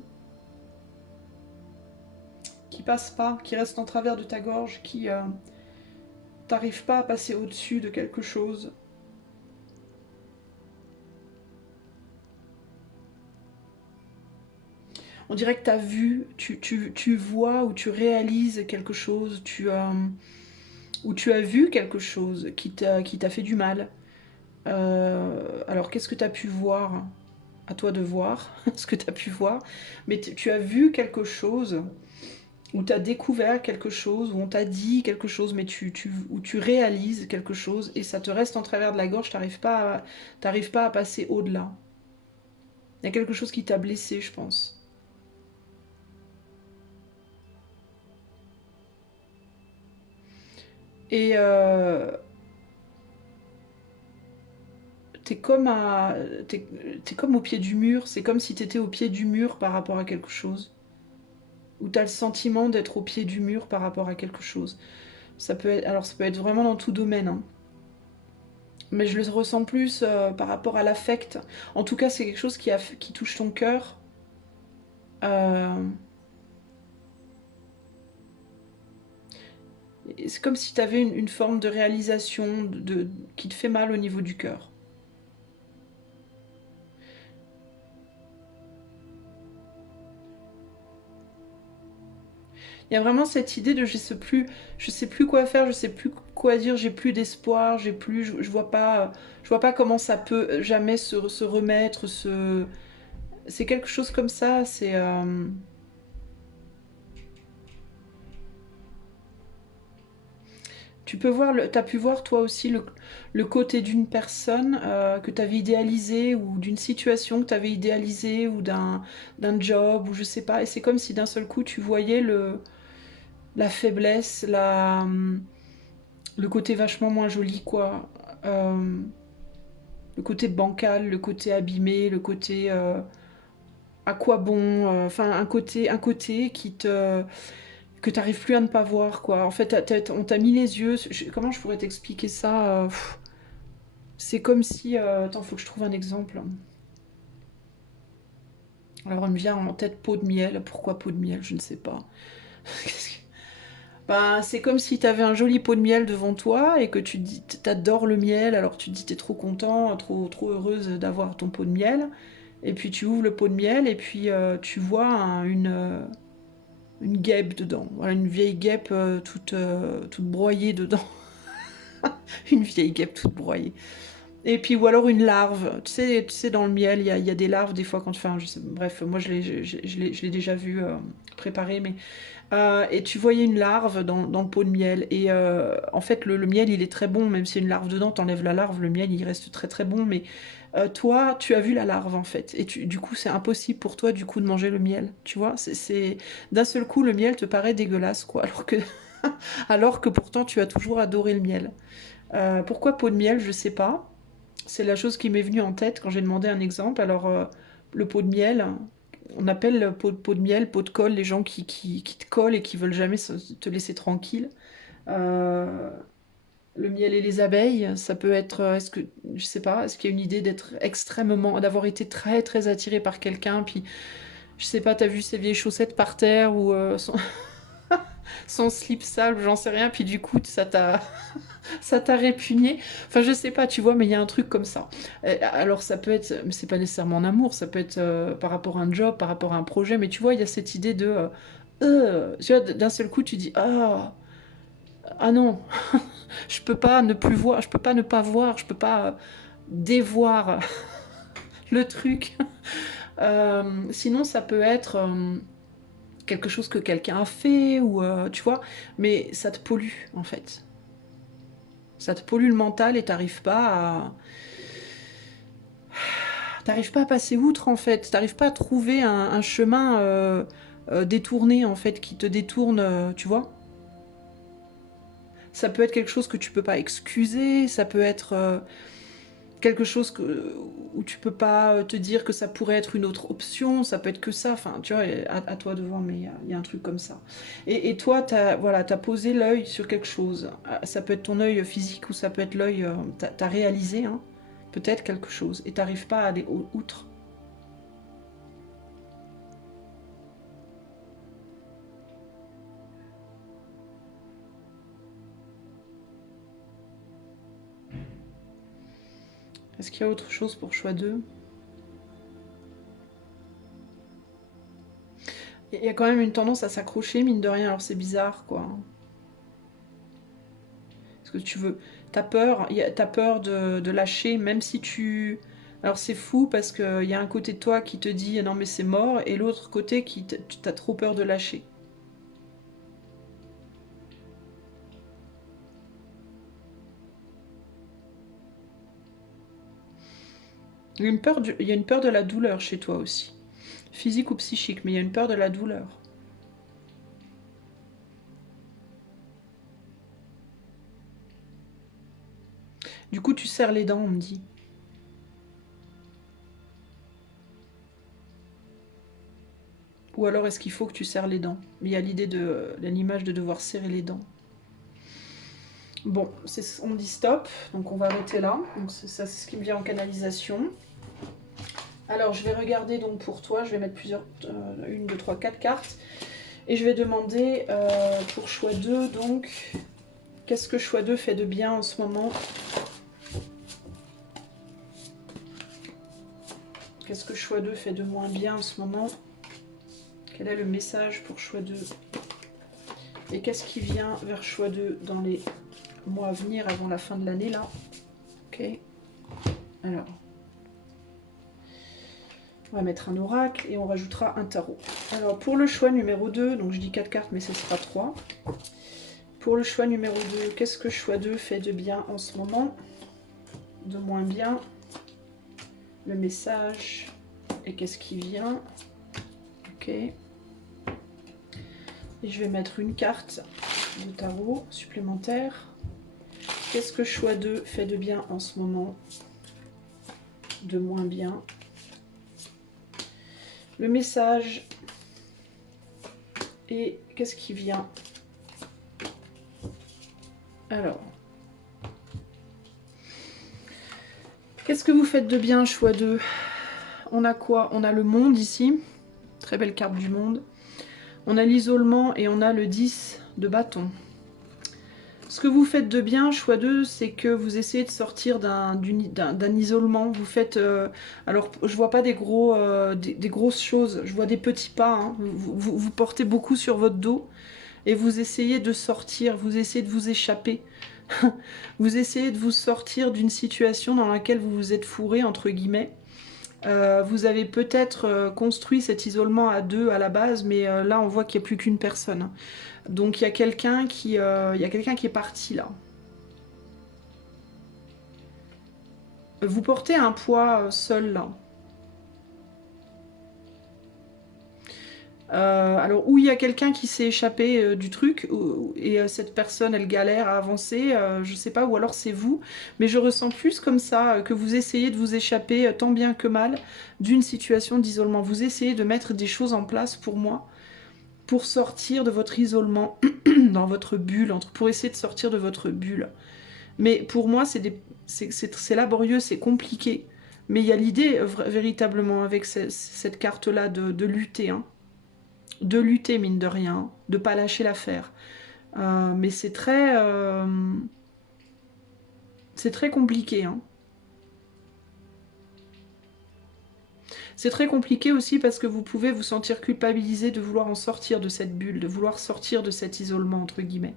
qui passe pas, qui reste en travers de ta gorge, qui t'arrive pas à passer au-dessus de quelque chose. On dirait que tu as vu, tu vois ou tu réalises quelque chose, ou tu as vu quelque chose qui t'a fait du mal. Alors qu'est-ce que tu as pu voir? À toi de voir ce que tu as pu voir. Mais tu as vu quelque chose, ou tu as découvert quelque chose, ou on t'a dit quelque chose, mais ou tu réalises quelque chose, et ça te reste en travers de la gorge, t'arrives pas à passer au-delà. Il y a quelque chose qui t'a blessé, je pense. Et t'es comme à, t'es comme au pied du mur. C'est comme si t'étais au pied du mur par rapport à quelque chose. Ou t'as le sentiment d'être au pied du mur par rapport à quelque chose. Ça peut être, alors ça peut être vraiment dans tout domaine, hein. Mais je le ressens plus par rapport à l'affect. En tout cas, c'est quelque chose qui touche ton cœur. Euh, c'est comme si tu avais une forme de réalisation qui te fait mal au niveau du cœur. Il y a vraiment cette idée de je sais plus quoi faire, je sais plus quoi dire, j'ai plus d'espoir, je vois pas comment ça peut jamais se remettre. C'est quelque chose comme ça. T'as pu voir toi aussi le côté d'une personne que tu avais idéalisé, ou d'une situation que tu avais idéalisée, ou d'un job, ou je sais pas. Et c'est comme si d'un seul coup tu voyais la faiblesse, le côté vachement moins joli, quoi. Euh, le côté bancal, le côté abîmé, le côté à quoi bon, enfin un côté que t'arrives plus à ne pas voir, quoi. En fait, on t'a mis les yeux. Comment je pourrais t'expliquer ça? C'est comme si. Attends, faut que je trouve un exemple. Alors, il me vient en tête peau de miel. Pourquoi peau de miel? Je ne sais pas. Ben, c'est comme si t'avais un joli pot de miel devant toi et que tu dis, t'adores le miel, alors tu te dis t'es trop content, trop heureuse d'avoir ton pot de miel. Et puis tu ouvres le pot de miel et puis tu vois une guêpe dedans. Voilà, une vieille guêpe toute broyée dedans. Une vieille guêpe toute broyée. Et puis, ou alors une larve. Tu sais dans le miel, il y a des larves des fois quand tu fais un. Bref, moi je l'ai déjà vu préparer, mais. Et tu voyais une larve dans le pot de miel. Et en fait, le miel, il est très bon, même s'il y a une larve dedans, t'enlèves la larve, le miel, il reste très très bon. Mais toi, tu as vu la larve, en fait. Et du coup, c'est impossible pour toi, du coup, de manger le miel. Tu vois, d'un seul coup, le miel te paraît dégueulasse, quoi. Alors que pourtant, tu as toujours adoré le miel. Pourquoi pot de miel, je sais pas. C'est la chose qui m'est venue en tête quand j'ai demandé un exemple. Alors, le pot de miel, on appelle pot de miel, pot de colle, les gens qui te collent et qui veulent jamais te laisser tranquille. Euh, le miel et les abeilles, ça peut être, je sais pas, est-ce qu'il y a une idée d'avoir été très très attiré par quelqu'un, puis je sais pas, t'as vu ses vieilles chaussettes par terre ou son slip sale, j'en sais rien, puis du coup ça t'a répugné. Enfin, je sais pas, tu vois, mais il y a un truc comme ça. Alors, ça peut être, mais c'est pas nécessairement en amour, ça peut être par rapport à un job, par rapport à un projet, mais tu vois, il y a cette idée tu vois, d'un seul coup, tu dis, ah non, je peux pas ne plus voir, je peux pas ne pas voir, je peux pas dévoir le truc. Sinon, ça peut être quelque chose que quelqu'un a fait, ou tu vois, mais ça te pollue, en fait. Ça te pollue le mental et t'arrives pas à passer outre, en fait. T'arrives pas à trouver un chemin détourné, en fait, qui te détourne, tu vois. Ça peut être quelque chose que tu peux pas excuser, ça peut être quelque chose où tu peux pas te dire que ça pourrait être une autre option, ça peut être que ça, enfin, tu vois, à toi de voir, mais il y a un truc comme ça. Et toi, voilà, t'as posé l'œil sur quelque chose. Ça peut être ton œil physique ou ça peut être l'œil, t'as réalisé, hein, peut-être quelque chose, et t'arrives pas à aller outre. Est-ce qu'il y a autre chose pour choix 2? Il y a quand même une tendance à s'accrocher, mine de rien, alors c'est bizarre, quoi. Parce que tu veux... T'as peur, t'as peur de lâcher, même si tu... Alors c'est fou, parce qu'il y a un côté de toi qui te dit « Non mais c'est mort », et l'autre côté qui t'as trop peur de lâcher. Il y a une peur de la douleur chez toi aussi. Physique ou psychique, mais il y a une peur de la douleur. Du coup, tu serres les dents, on me dit. Ou alors est-ce qu'il faut que tu serres les dents? Il y a l'image de devoir serrer les dents. Bon, on me dit stop, donc on va arrêter là. Donc ça, c'est ce qui me vient en canalisation. Alors je vais regarder donc pour toi, je vais mettre plusieurs, 1, 2, 3, 4 cartes. Et je vais demander pour choix 2, donc, qu'est-ce que choix 2 fait de bien en ce moment? Qu'est-ce que choix 2 fait de moins bien en ce moment? Quel est le message pour choix 2? Et qu'est-ce qui vient vers choix 2 dans les mois à venir avant la fin de l'année là? Ok. Alors, on va mettre un oracle et on rajoutera un tarot. Alors pour le choix numéro 2, donc je dis 4 cartes mais ce sera 3. Pour le choix numéro 2, qu'est-ce que choix 2 fait de bien en ce moment? De moins bien? Le message. Et qu'est-ce qui vient? Ok. Et je vais mettre une carte de tarot supplémentaire. Qu'est-ce que choix 2 fait de bien en ce moment? De moins bien? Le message. Et qu'est-ce qui vient? Alors. Qu'est-ce que vous faites de bien, choix 2? On a quoi? On a le monde ici. Très belle carte du monde. On a l'isolement et on a le 10 de bâton. Ce que vous faites de bien, choix 2, c'est que vous essayez de sortir d'un isolement. Vous faites... alors, je vois pas des grosses choses, je vois des petits pas. Hein. Vous portez beaucoup sur votre dos et vous essayez de sortir, vous essayez de vous échapper. Vous essayez de vous sortir d'une situation dans laquelle vous vous êtes fourré, entre guillemets. Vous avez peut-être construit cet isolement à 2 à la base, mais là on voit qu'il n'y a plus qu'une personne. Donc il y a quelqu'un qui est parti là. Vous portez un poids seul là. Alors où il y a quelqu'un qui s'est échappé du truc et cette personne elle galère à avancer, je sais pas, ou alors c'est vous, mais je ressens plus comme ça que vous essayez de vous échapper tant bien que mal d'une situation d'isolement. Vous essayez de mettre des choses en place pour moi, pour sortir de votre isolement, dans votre bulle, pour essayer de sortir de votre bulle. Mais pour moi c'est laborieux, c'est compliqué. Mais il y a l'idée véritablement avec cette carte-là de lutter, hein. De lutter mine de rien, de pas lâcher l'affaire. Mais c'est très compliqué. Hein. C'est très compliqué aussi parce que vous pouvez vous sentir culpabilisé de vouloir en sortir de cette bulle, de vouloir sortir de cet isolement entre guillemets.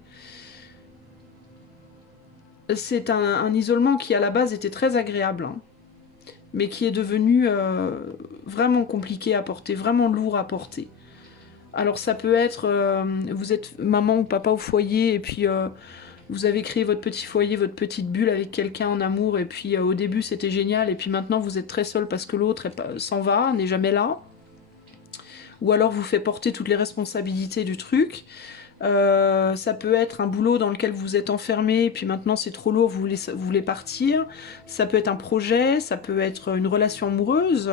C'est un isolement qui à la base était très agréable, hein, mais qui est devenu vraiment compliqué à porter, vraiment lourd à porter. Alors ça peut être, vous êtes maman ou papa au foyer et puis vous avez créé votre petit foyer, votre petite bulle avec quelqu'un en amour et puis au début c'était génial et puis maintenant vous êtes très seul parce que l'autre s'en va, n'est jamais là. Ou alors vous fait porter toutes les responsabilités du truc. Ça peut être un boulot dans lequel vous êtes enfermé et puis maintenant c'est trop lourd, vous voulez partir. Ça peut être un projet, ça peut être une relation amoureuse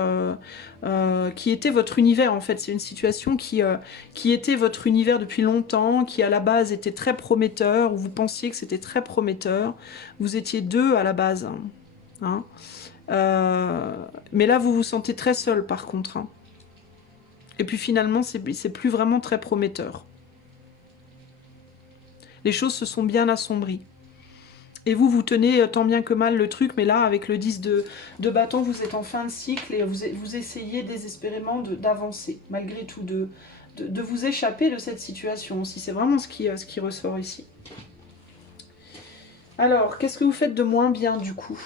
qui était votre univers en fait. C'est une situation qui était votre univers depuis longtemps, qui à la base était très prometteur, où vous pensiez que c'était très prometteur. Vous étiez 2 à la base. Hein. Mais là vous vous sentez très seul par contre. Hein. Et puis finalement c'est plus vraiment très prometteur. Les choses se sont bien assombries. Et vous, vous tenez tant bien que mal le truc, mais là, avec le 10 de bâton, vous êtes en fin de cycle et vous essayez désespérément d'avancer, malgré tout, de vous échapper de cette situation aussi. C'est vraiment ce qui ressort ici. Alors, qu'est-ce que vous faites de moins bien, du coup,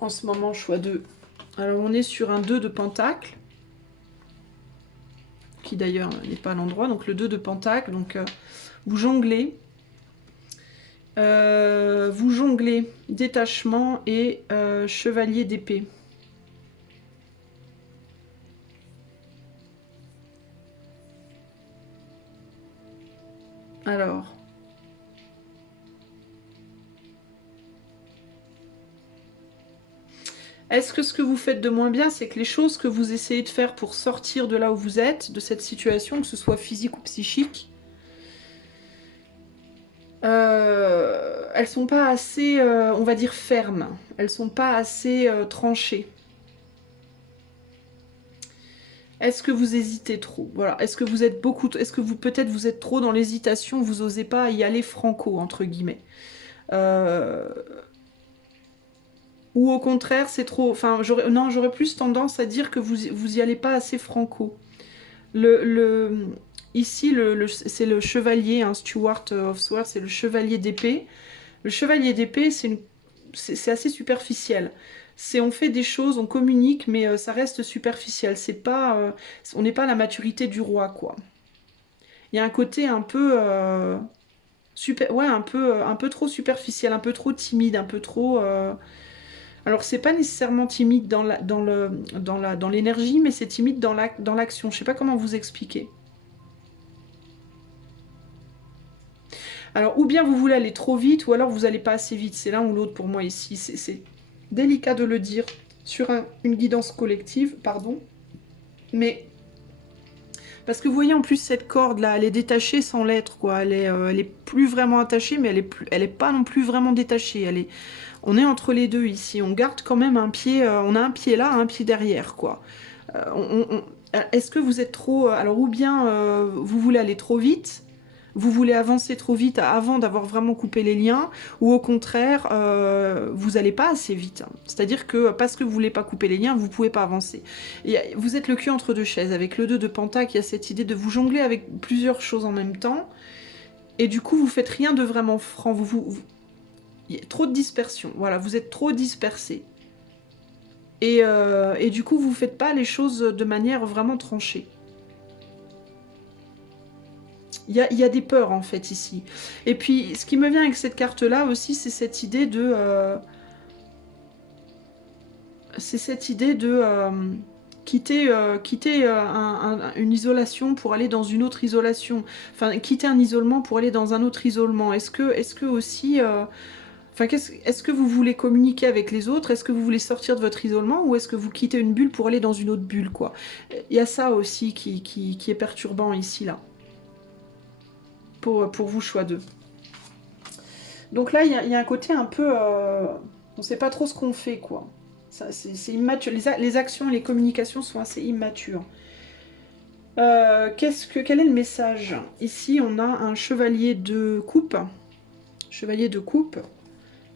en ce moment, choix 2? Alors, on est sur un 2 de pentacle, qui d'ailleurs n'est pas à l'endroit, donc le 2 de pentacle, donc vous jonglez. Vous jonglez détachement et chevalier d'épée. Alors. Est-ce que ce que vous faites de moins bien, c'est que les choses que vous essayez de faire pour sortir de là où vous êtes, de cette situation, que ce soit physique ou psychique, elles sont pas assez, on va dire, fermes. Elles sont pas assez tranchées. Est-ce que vous hésitez trop? Voilà. Est-ce que vous êtes beaucoup... Est-ce que vous, peut-être, vous êtes trop dans l'hésitation, vous osez pas y aller franco, entre guillemets. Ou au contraire, c'est trop... Enfin, non, j'aurais plus tendance à dire que vous y allez pas assez franco. Ici, c'est le chevalier, hein, Steward of Swords, c'est le chevalier d'épée. Le chevalier d'épée, c'est assez superficiel. On fait des choses, on communique, mais ça reste superficiel. C'est pas, on n'est pas à la maturité du roi, quoi. Il y a un côté un peu, ouais, un peu trop superficiel, un peu trop timide, un peu trop. Alors c'est pas nécessairement timide dans l'énergie, mais c'est timide dans l'action. Je sais pas comment vous expliquer. Alors, ou bien vous voulez aller trop vite, ou alors vous n'allez pas assez vite. C'est l'un ou l'autre pour moi ici. C'est délicat de le dire sur une guidance collective, pardon. Mais, parce que vous voyez en plus cette corde là, elle est détachée sans l'être, quoi. Elle est plus vraiment attachée, mais elle est pas non plus vraiment détachée. On est entre les deux ici. On garde quand même un pied, on a un pied là, un pied derrière, quoi. Est-ce que vous êtes trop... alors, ou bien vous voulez aller trop vite, vous voulez avancer trop vite avant d'avoir vraiment coupé les liens, ou au contraire, vous n'allez pas assez vite. C'est-à-dire que parce que vous voulez pas couper les liens, vous pouvez pas avancer. Et vous êtes le cul entre deux chaises. Avec le 2 de Pentacle, il y a cette idée de vous jongler avec plusieurs choses en même temps, et du coup, vous faites rien de vraiment franc. Il y a trop de dispersion. Voilà, vous êtes trop dispersé. Et du coup, vous faites pas les choses de manière vraiment tranchée. Il y a des peurs en fait ici. Et puis ce qui me vient avec cette carte là aussi, c'est cette idée de quitter une isolation pour aller dans une autre isolation. Enfin, quitter un isolement pour aller dans un autre isolement. Est-ce que aussi enfin, est-ce que vous voulez communiquer avec les autres? Est-ce que vous voulez sortir de votre isolement? Ou est-ce que vous quittez une bulle pour aller dans une autre bulle, quoi? Il y a ça aussi qui est perturbant ici, là. Pour vous, choix 2. Donc là, il y a un côté un peu... on sait pas trop ce qu'on fait, quoi. C'est immature. Les actions et les communications sont assez immatures. Quel est le message? Ici, on a un chevalier de coupe. Chevalier de coupe.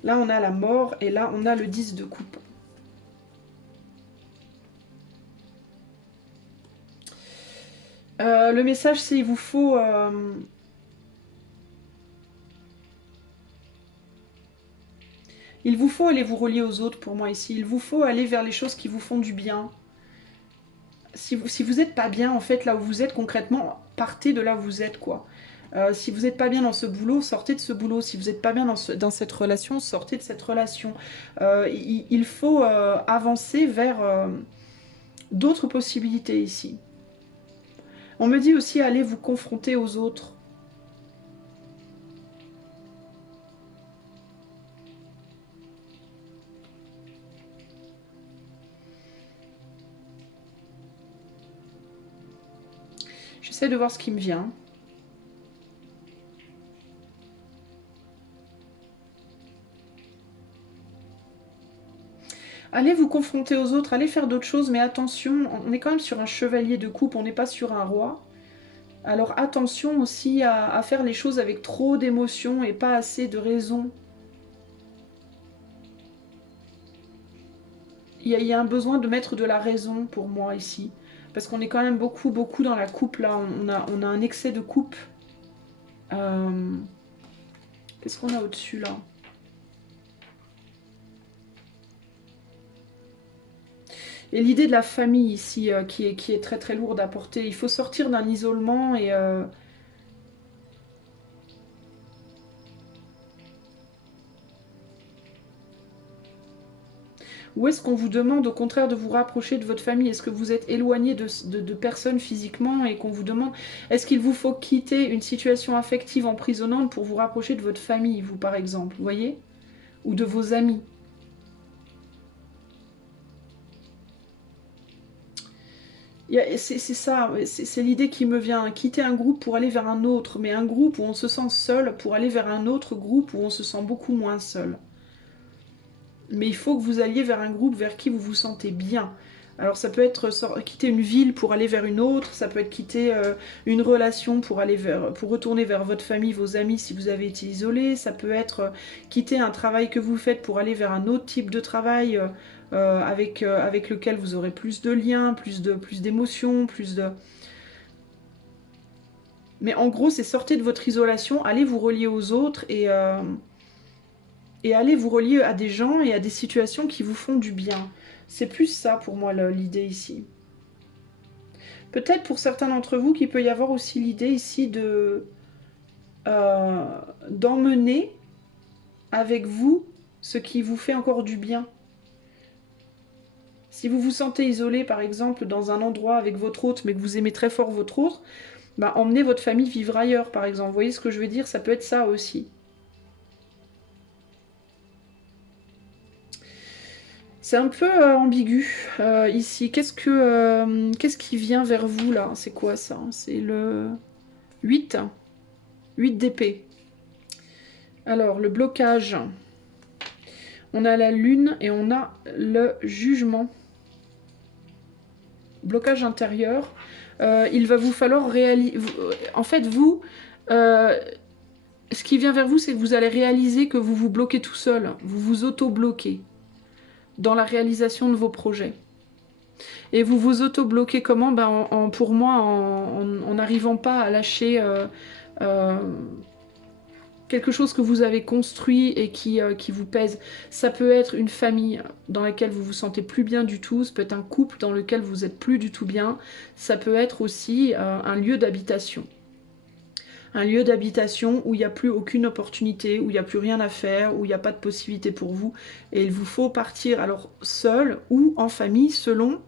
Là, on a la mort et là, on a le 10 de coupe. Le message, c'est il vous faut... il vous faut aller vous relier aux autres pour moi ici. Il vous faut aller vers les choses qui vous font du bien. Si vous n'êtes pas bien, en fait, là où vous êtes concrètement, partez de là où vous êtes, quoi. Si vous n'êtes pas bien dans ce boulot, sortez de ce boulot. Si vous n'êtes pas bien dans cette relation, sortez de cette relation. Il faut avancer vers d'autres possibilités ici. On me dit aussi, allez vous confronter aux autres. J'essaie de voir ce qui me vient. Allez vous confronter aux autres, allez faire d'autres choses, mais attention, on est quand même sur un chevalier de coupe, on n'est pas sur un roi. Alors attention aussi à faire les choses avec trop d'émotion et pas assez de raison il y a un besoin de mettre de la raison pour moi ici. Parce qu'on est quand même beaucoup dans la coupe là. On a un excès de coupe. Qu'est-ce qu'on a au-dessus là? Et l'idée de la famille ici, qui est très très lourde à porter. Il faut sortir d'un isolement et... Ou est-ce qu'on vous demande au contraire de vous rapprocher de votre famille? Est-ce que vous êtes éloigné de personnes physiquement et qu'on vous demande... Est-ce qu'il vous faut quitter une situation affective emprisonnante pour vous rapprocher de votre famille, vous par exemple, vous voyez? Ou de vos amis? C'est ça, c'est l'idée qui me vient. Quitter un groupe pour aller vers un autre, mais un groupe où on se sent seul pour aller vers un autre groupe où on se sent beaucoup moins seul. Mais il faut que vous alliez vers un groupe vers qui vous vous sentez bien. Alors ça peut être quitter une ville pour aller vers une autre, ça peut être quitter une relation pour retourner vers votre famille, vos amis si vous avez été isolé, ça peut être quitter un travail que vous faites pour aller vers un autre type de travail avec lequel vous aurez plus de liens, plus d'émotions, plus de... Mais en gros, c'est sortez de votre isolation, allez vous relier aux autres et allez vous relier à des gens et à des situations qui vous font du bien. C'est plus ça pour moi l'idée ici. Peut-être pour certains d'entre vous qu'il peut y avoir aussi l'idée ici de d'emmener avec vous ce qui vous fait encore du bien. Si vous vous sentez isolé par exemple dans un endroit avec votre hôte mais que vous aimez très fort votre hôte, bah, emmenez votre famille vivre ailleurs par exemple. Vous voyez ce que je veux dire? Ça peut être ça aussi. C'est un peu ambigu ici. Qu'est-ce qui vient vers vous là? C'est quoi ça? C'est le 8. 8 d'épée. Alors, le blocage. On a la lune et on a le jugement. Blocage intérieur. Il va vous falloir réaliser... En fait, vous... ce qui vient vers vous, c'est que vous allez réaliser que vous vous bloquez tout seul. Vous vous auto-bloquez dans la réalisation de vos projets. Et vous vous auto-bloquez comment? Ben, pour moi, en n'arrivant pas à lâcher quelque chose que vous avez construit et qui vous pèse. Ça peut être une famille dans laquelle vous vous sentez plus bien du tout, ça peut être un couple dans lequel vous êtes plus du tout bien, ça peut être aussi un lieu d'habitation. Un lieu d'habitation où il n'y a plus aucune opportunité, où il n'y a plus rien à faire, où il n'y a pas de possibilité pour vous. Et il vous faut partir alors seul ou en famille selon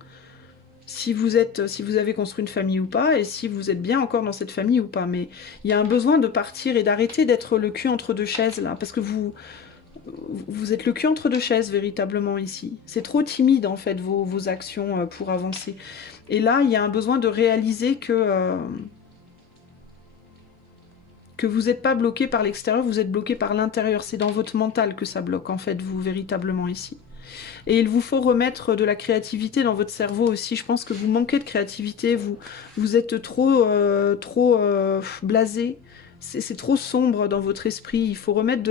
si vous avez construit une famille ou pas, et si vous êtes bien encore dans cette famille ou pas. Mais il y a un besoin de partir et d'arrêter d'être le cul entre deux chaises là, parce que vous êtes le cul entre deux chaises véritablement ici. C'est trop timide en fait vos actions pour avancer. Et là, il y a un besoin de réaliser que vous n'êtes pas bloqué par l'extérieur, vous êtes bloqué par l'intérieur. C'est dans votre mental que ça bloque en fait, vous, véritablement ici. Et il vous faut remettre de la créativité dans votre cerveau aussi. Je pense que vous manquez de créativité, vous êtes trop blasé. C'est trop sombre dans votre esprit. Il faut remettre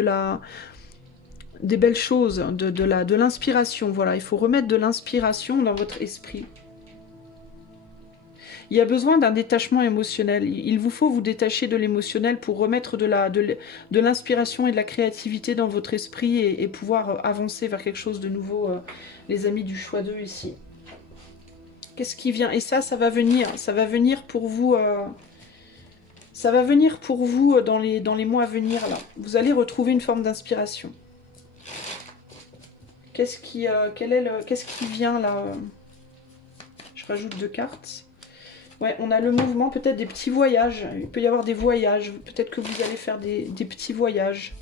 des belles choses, de l'inspiration. Voilà, il faut remettre de l'inspiration dans votre esprit. Il y a besoin d'un détachement émotionnel. Il vous faut vous détacher de l'émotionnel pour remettre de l'inspiration et de la créativité dans votre esprit et pouvoir avancer vers quelque chose de nouveau, les amis du choix 2 ici. Qu'est-ce qui vient? Et ça va venir. Ça va venir pour vous... ça va venir pour vous dans les mois à venir, là. Vous allez retrouver une forme d'inspiration. Qu'est-ce qui vient, là? Je rajoute 2 cartes. Ouais, on a le mouvement, peut-être des petits voyages. Il peut y avoir des voyages. Peut-être que vous allez faire des petits voyages.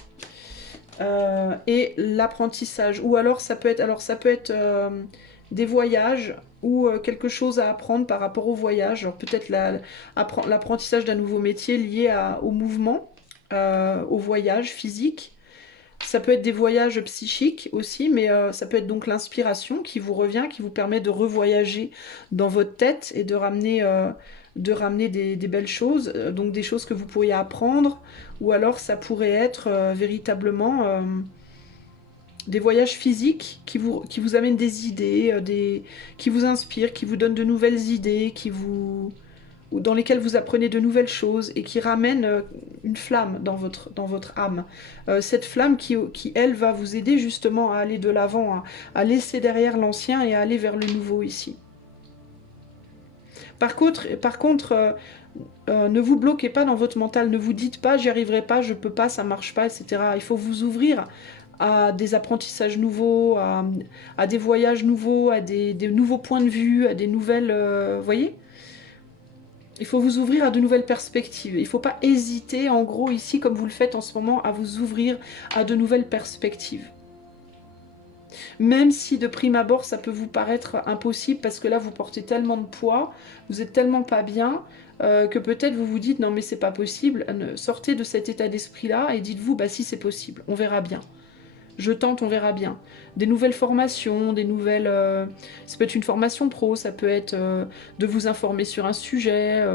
Et l'apprentissage. Ou alors ça peut être des voyages ou quelque chose à apprendre par rapport au voyage. Alors peut-être l'apprentissage d'un nouveau métier lié au mouvement, au voyage physique. Ça peut être des voyages psychiques aussi, mais ça peut être donc l'inspiration qui vous revient, qui vous permet de revoyager dans votre tête et de ramener des belles choses, donc des choses que vous pourriez apprendre, ou alors ça pourrait être véritablement des voyages physiques qui vous amènent des idées, qui vous inspirent, qui vous donnent de nouvelles idées, ou dans lesquelles vous apprenez de nouvelles choses et qui ramènent une flamme dans votre âme. Cette flamme qui, elle, va vous aider justement à aller de l'avant, à laisser derrière l'ancien et à aller vers le nouveau ici. Par contre ne vous bloquez pas dans votre mental, ne vous dites pas j'y arriverai pas, je peux pas, ça marche pas, etc. Il faut vous ouvrir à des apprentissages nouveaux, à des voyages nouveaux, à des nouveaux points de vue, à des nouvelles... voyez, il faut vous ouvrir à de nouvelles perspectives. Il ne faut pas hésiter, en gros, ici, comme vous le faites en ce moment, à vous ouvrir à de nouvelles perspectives. Même si de prime abord, ça peut vous paraître impossible, parce que là, vous portez tellement de poids, vous êtes tellement pas bien, que peut-être vous vous dites, non mais c'est pas possible, sortez de cet état d'esprit-là et dites-vous, bah si c'est possible, on verra bien. Je tente, on verra bien. Des nouvelles formations, des nouvelles... ça peut être une formation pro, ça peut être de vous informer sur un sujet,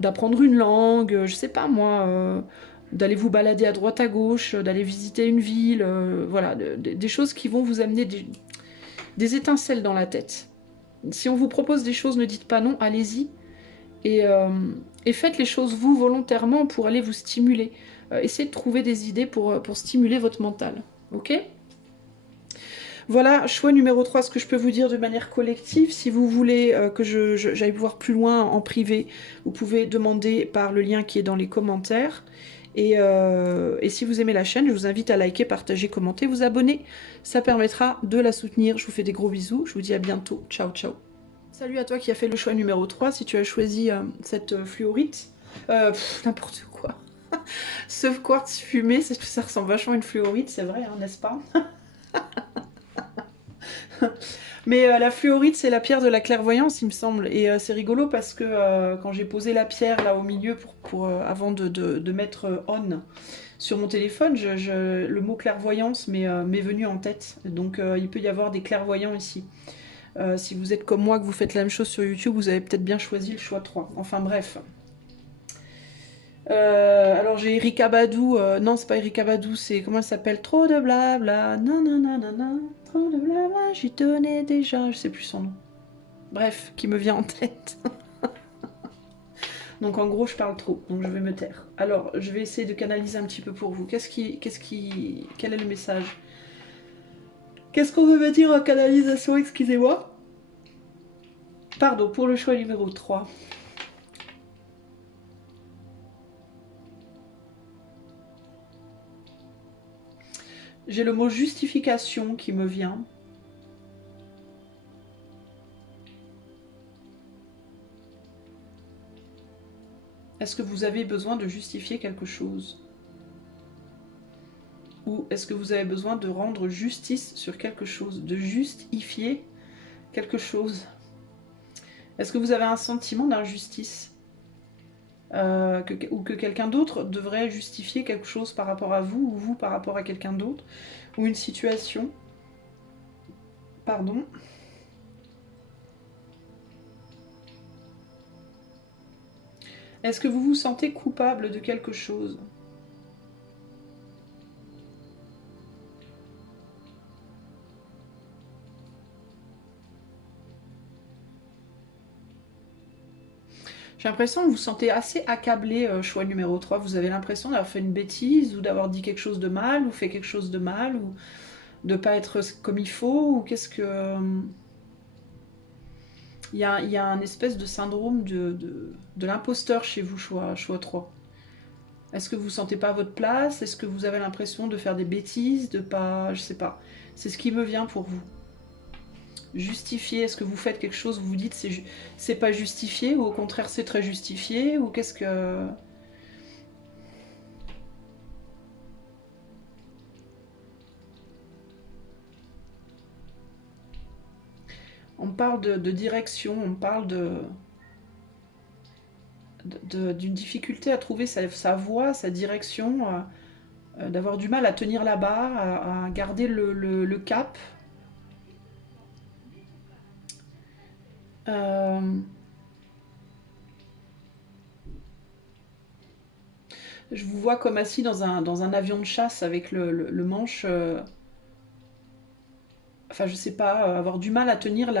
d'apprendre une langue, je sais pas moi, d'aller vous balader à droite à gauche, d'aller visiter une ville, voilà, des choses qui vont vous amener des étincelles dans la tête. Si on vous propose des choses, ne dites pas non, allez-y, et faites les choses vous volontairement pour aller vous stimuler. Essayez de trouver des idées pour stimuler votre mental. Ok ? Voilà, choix numéro 3, ce que je peux vous dire de manière collective. Si vous voulez que j'aille voir plus loin en privé, vous pouvez demander par le lien qui est dans les commentaires. Et si vous aimez la chaîne, je vous invite à liker, partager, commenter, vous abonner. Ça permettra de la soutenir. Je vous fais des gros bisous. Je vous dis à bientôt. Ciao, ciao. Salut à toi qui as fait le choix numéro 3. Si tu as choisi cette fluorite, n'importe quoi. Ce quartz fumé, ça ressemble vachement à une fluorite, c'est vrai, hein, n'est-ce pas? Mais la fluorite, c'est la pierre de la clairvoyance, il me semble. Et c'est rigolo parce que quand j'ai posé la pierre là au milieu avant de mettre on sur mon téléphone, le mot clairvoyance m'est venu en tête. Donc il peut y avoir des clairvoyants ici. Si vous êtes comme moi, que vous faites la même chose sur YouTube, vous avez peut-être bien choisi le choix 3. Enfin bref. Alors j'ai Erika Badou, non c'est pas Erika Badou, c'est comment elle s'appelle? Trop de blabla, non non non non non, trop de blabla, j'y tenais déjà, je sais plus son nom. Bref, qui me vient en tête. Donc en gros je parle trop, donc je vais me taire. Alors je vais essayer de canaliser un petit peu pour vous. Quel est le message? Qu'est-ce qu'on veut me dire en canalisation, excusez-moi? Pardon, pour le choix numéro 3. J'ai le mot justification qui me vient. Est-ce que vous avez besoin de justifier quelque chose? Ou est-ce que vous avez besoin de rendre justice sur quelque chose? De justifier quelque chose? Est-ce que vous avez un sentiment d'injustice? Ou que quelqu'un d'autre devrait justifier quelque chose par rapport à vous, ou vous par rapport à quelqu'un d'autre? Ou une situation? Pardon. Est-ce que vous vous sentez coupable de quelque chose? J'ai l'impression que vous vous sentez assez accablé, choix numéro 3. Vous avez l'impression d'avoir fait une bêtise, ou d'avoir dit quelque chose de mal, ou fait quelque chose de mal, ou de pas être comme il faut, ou qu'est-ce que... Il y a un espèce de syndrome de l'imposteur chez vous, choix 3. Est-ce que vous ne vous sentez pas à votre place? Est-ce que vous avez l'impression de faire des bêtises, de pas... Je sais pas. C'est ce qui me vient pour vous. Justifier, est-ce que vous faites quelque chose, vous vous dites c'est pas justifié, ou au contraire c'est très justifié, ou qu'est-ce que... On parle de direction, on parle d'une difficulté à trouver sa voie, sa direction, d'avoir du mal à tenir la barre, à garder le cap. Je vous vois comme assis dans un avion de chasse avec le manche enfin je sais pas, avoir du mal à tenir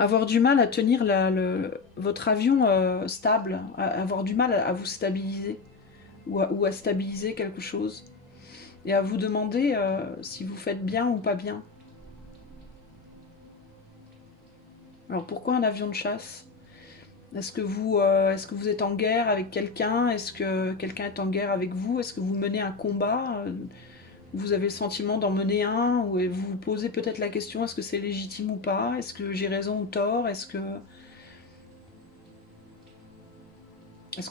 avoir du mal à tenir votre avion stable, avoir du mal à vous stabiliser ou à stabiliser quelque chose et à vous demander si vous faites bien ou pas bien. Alors pourquoi un avion de chasse? Est-ce que vous êtes en guerre avec quelqu'un? Est-ce que quelqu'un est en guerre avec vous? Est-ce que vous menez un combat? Vous avez le sentiment d'en mener un? Ou vous vous posez peut-être la question, est-ce que c'est légitime ou pas? Est-ce que j'ai raison ou tort? Est-ce que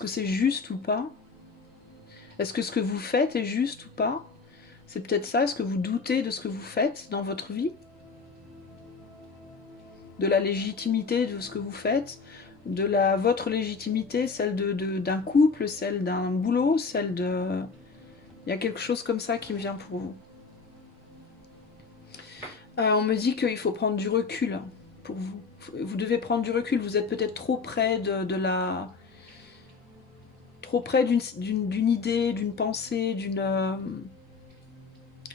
c'est juste ou pas? Est-ce que ce que vous faites est juste ou pas? C'est peut-être ça, est-ce que vous doutez de ce que vous faites dans votre vie? De la légitimité de ce que vous faites? De votre légitimité, celle d'un couple, celle d'un boulot, celle de... Il y a quelque chose comme ça qui me vient pour vous. On me dit qu'il faut prendre du recul pour vous. Vous devez prendre du recul, vous êtes peut-être trop près trop près d'une idée, d'une pensée,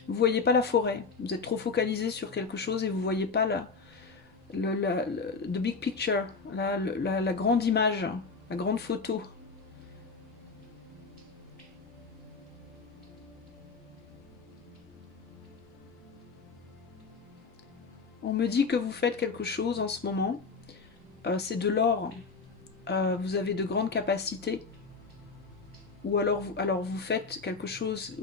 vous voyez pas la forêt. Vous êtes trop focalisé sur quelque chose et vous voyez pas the big picture, la grande image, la grande photo. On me dit que vous faites quelque chose en ce moment. C'est de l'or. Vous avez de grandes capacités. Ou alors vous faites quelque chose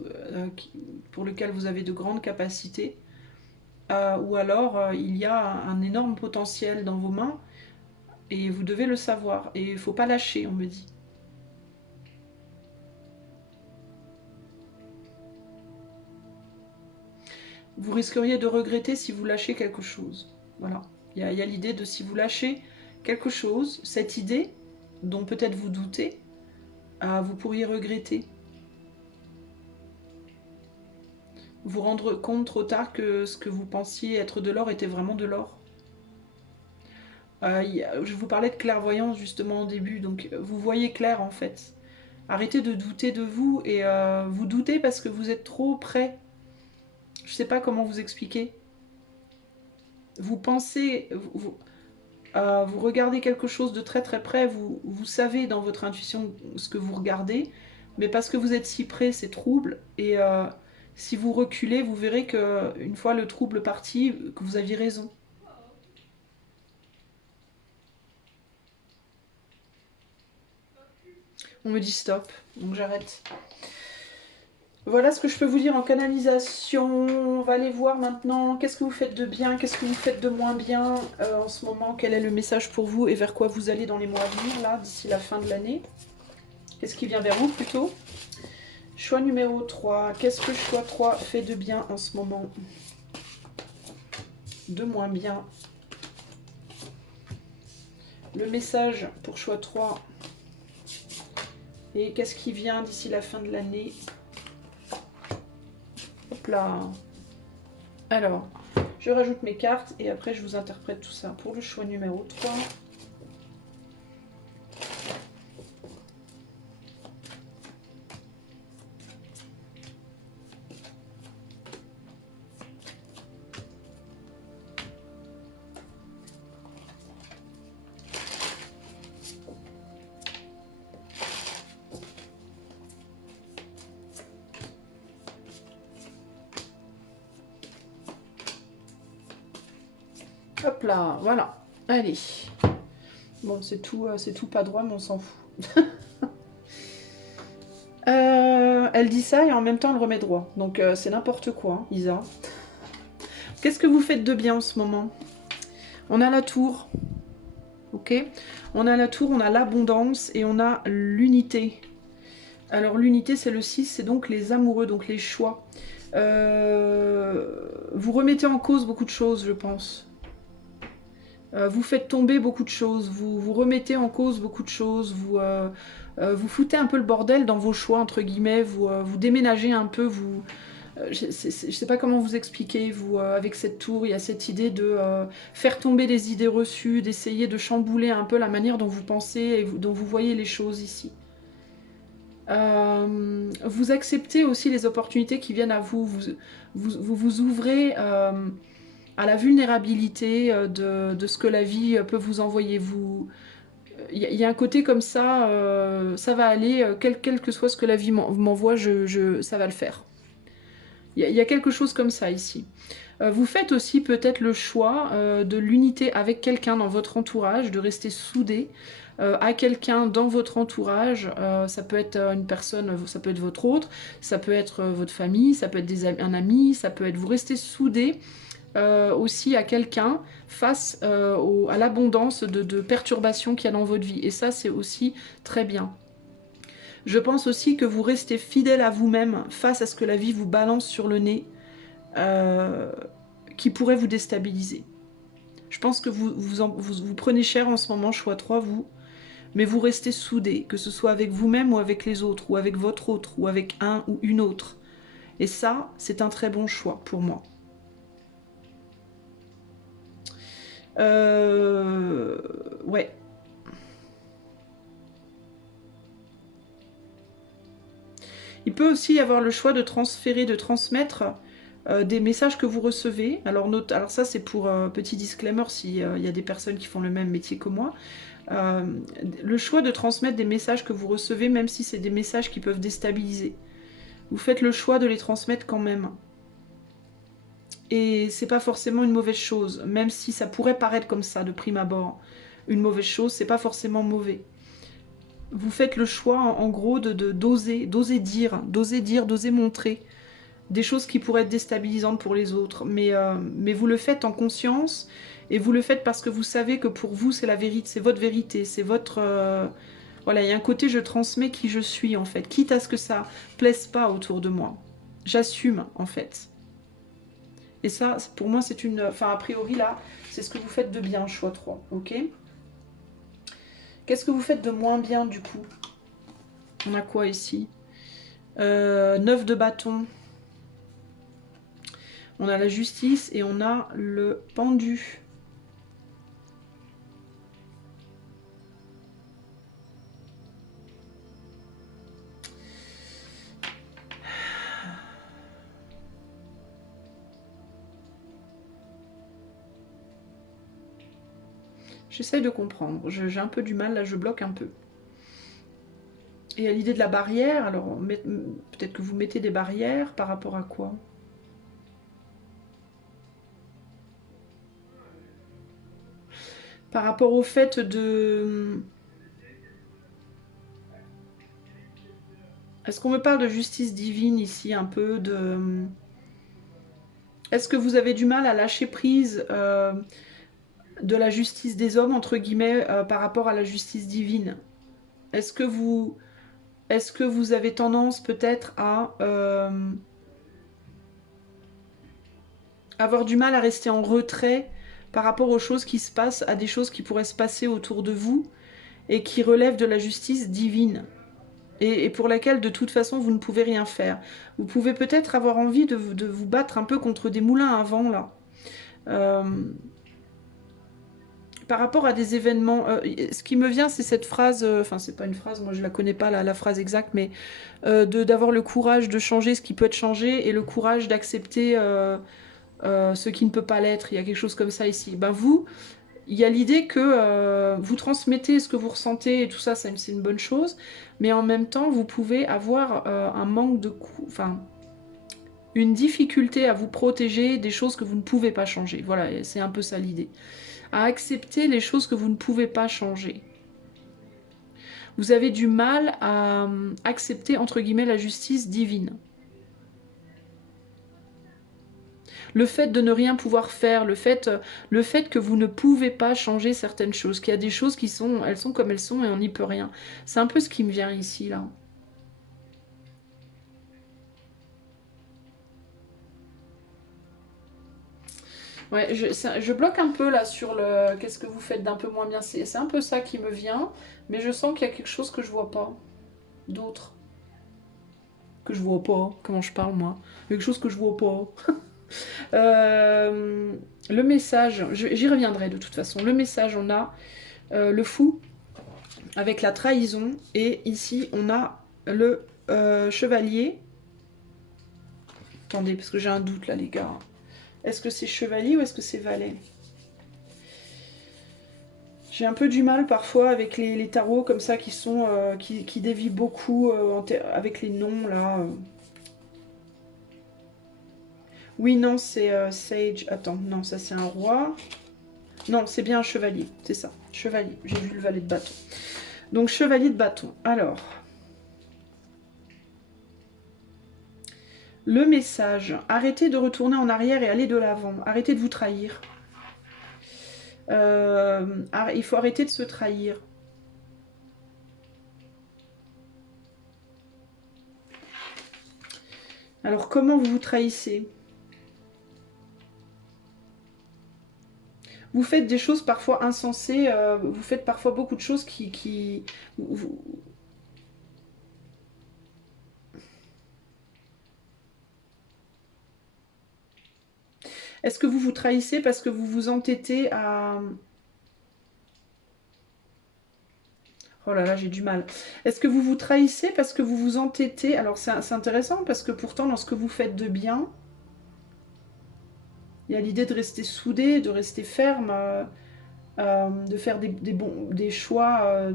pour lequel vous avez de grandes capacités. Ou alors il y a un énorme potentiel dans vos mains et vous devez le savoir. Et il ne faut pas lâcher, on me dit. Vous risqueriez de regretter si vous lâchez quelque chose. Voilà. Il y a l'idée de si vous lâchez quelque chose, cette idée dont peut-être vous doutez, vous pourriez regretter. Vous rendre compte trop tard que ce que vous pensiez être de l'or était vraiment de l'or. Je vous parlais de clairvoyance justement au début, donc vous voyez clair en fait. Arrêtez de douter de vous et vous doutez parce que vous êtes trop près. Je ne sais pas comment vous expliquer. Vous pensez, vous regardez quelque chose de très très près, vous savez dans votre intuition ce que vous regardez, mais parce que vous êtes si près, c'est trouble. Et si vous reculez, vous verrez qu'une fois le trouble parti, que vous aviez raison. On me dit stop, donc j'arrête. Voilà ce que je peux vous dire en canalisation. On va aller voir maintenant qu'est-ce que vous faites de bien, qu'est-ce que vous faites de moins bien en ce moment. Quel est le message pour vous et vers quoi vous allez dans les mois à venir, là, d'ici la fin de l'année. Qu'est-ce qui vient vers vous plutôt? Choix numéro 3. Qu'est-ce que choix 3 fait de bien en ce moment? De moins bien. Le message pour choix 3. Et qu'est-ce qui vient d'ici la fin de l'année? Hop là. Alors, je rajoute mes cartes et après je vous interprète tout ça. Pour le choix numéro 3. Hop là, voilà. Allez. Bon, c'est tout pas droit, mais on s'en fout. Elle dit ça et en même temps elle remet droit. Donc c'est n'importe quoi, hein, Isa. Qu'est-ce que vous faites de bien en ce moment? On a la tour. Ok? On a la tour, on a l'abondance et on a l'unité. Alors l'unité c'est le 6, c'est donc les amoureux, donc les choix. Vous remettez en cause beaucoup de choses, je pense. Vous faites tomber beaucoup de choses, vous remettez en cause beaucoup de choses, vous foutez un peu le bordel dans vos choix, entre guillemets, vous déménagez un peu, je sais pas comment vous expliquer, avec cette tour, il y a cette idée de faire tomber les idées reçues, d'essayer de chambouler un peu la manière dont vous pensez et dont vous voyez les choses ici. Vous acceptez aussi les opportunités qui viennent à vous. Vous ouvrez à la vulnérabilité de ce que la vie peut vous envoyer. Il y a un côté comme ça va aller, quel que soit ce que la vie m'envoie, ça va le faire. Il y a quelque chose comme ça ici. Vous faites aussi peut-être le choix de l'unité avec quelqu'un dans votre entourage, de rester soudé à quelqu'un dans votre entourage. Ça peut être une personne, ça peut être votre autre, ça peut être votre famille, ça peut être un ami, ça peut être vous restez soudé aussi à quelqu'un face à l'abondance de perturbations qu'il y a dans votre vie. Et ça, c'est aussi très bien. Je pense aussi que vous restez fidèle à vous-même face à ce que la vie vous balance sur le nez. Qui pourrait vous déstabiliser. Je pense que vous prenez cher en ce moment, choix 3, vous, mais vous restez soudés, que ce soit avec vous-même ou avec les autres, ou avec votre autre, ou avec un ou une autre. Et ça, c'est un très bon choix pour moi. Ouais. Il peut aussi y avoir le choix de transférer, de transmettre des messages que vous recevez. Alors ça, c'est pour petit disclaimer s'il y a des personnes qui font le même métier que moi. Le choix de transmettre des messages que vous recevez, même si c'est des messages qui peuvent déstabiliser. Vous faites le choix de les transmettre quand même. Et c'est pas forcément une mauvaise chose, même si ça pourrait paraître comme ça de prime abord. Une mauvaise chose, c'est pas forcément mauvais. Vous faites le choix, en gros, d'oser dire, d'oser montrer des choses qui pourraient être déstabilisantes pour les autres. Mais vous le faites en conscience, et vous le faites parce que vous savez que pour vous, c'est la vérité, c'est votre... Voilà, il y a un côté, je transmets qui je suis, en fait, quitte à ce que ça plaise pas autour de moi. J'assume, en fait. Et ça, pour moi, c'est une... Enfin, a priori, là, c'est ce que vous faites de bien, choix 3, ok? Qu'est-ce que vous faites de moins bien, du coup? On a quoi, ici 9 de bâton. On a la justice et on a le pendu. J'essaye de comprendre. J'ai un peu du mal, là, je bloque un peu. Et à l'idée de la barrière, alors peut-être que vous mettez des barrières par rapport à quoi? Par rapport au fait de... Est-ce qu'on me parle de justice divine ici, un peu de... Est-ce que vous avez du mal à lâcher prise de la justice des hommes, entre guillemets, par rapport à la justice divine? Est-ce que vous avez tendance peut-être à avoir du mal à rester en retrait par rapport aux choses qui se passent, à des choses qui pourraient se passer autour de vous et qui relèvent de la justice divine et pour laquelle de toute façon vous ne pouvez rien faire. Vous pouvez peut-être avoir envie de vous battre un peu contre des moulins à vent là. Par rapport à des événements, ce qui me vient c'est cette phrase, enfin c'est pas une phrase, moi je la connais pas la phrase exacte, mais d'avoir le courage de changer ce qui peut être changé et le courage d'accepter ce qui ne peut pas l'être. Il y a quelque chose comme ça ici. Ben vous, il y a l'idée que vous transmettez ce que vous ressentez et tout ça, c'est une bonne chose, mais en même temps, vous pouvez avoir un manque de enfin, une difficulté à vous protéger des choses que vous ne pouvez pas changer. Voilà, c'est un peu ça l'idée. À accepter les choses que vous ne pouvez pas changer. Vous avez du mal à accepter, entre guillemets, la justice divine. Le fait de ne rien pouvoir faire, le fait que vous ne pouvez pas changer certaines choses, qu'il y a des choses qui sont, elles sont comme elles sont et on n'y peut rien. C'est un peu ce qui me vient ici, là. Ouais, je bloque un peu là sur le qu'est-ce que vous faites d'un peu moins bien. C'est un peu ça qui me vient, mais je sens qu'il y a quelque chose que je vois pas. D'autre. Que je vois pas. Comment je parle, moi? Quelque chose que je vois pas. Le message, j'y reviendrai de toute façon. Le message, on a le fou avec la trahison et ici on a le chevalier. Attendez, parce que j'ai un doute là, les gars. Est-ce que c'est chevalier ou est-ce que c'est valet? J'ai un peu du mal parfois avec les tarots comme ça qui sont qui dévient beaucoup avec les noms là. Oui, non, c'est Sage. Attends, non, ça c'est un roi. Non, c'est bien un chevalier, c'est ça. Chevalier, j'ai vu le valet de bâton. Donc, chevalier de bâton. Alors, le message. Arrêtez de retourner en arrière et allez de l'avant. Arrêtez de vous trahir. Il faut arrêter de se trahir. Alors, comment vous vous trahissez? Vous faites des choses parfois insensées, vous faites parfois beaucoup de choses qui Est-ce que vous vous trahissez parce que vous vous entêtez à... Oh là là, j'ai du mal. Est-ce que vous vous trahissez parce que vous vous entêtez... Alors c'est intéressant parce que pourtant dans ce que vous faites de bien, il y a l'idée de rester soudé, de rester ferme, de faire des choix...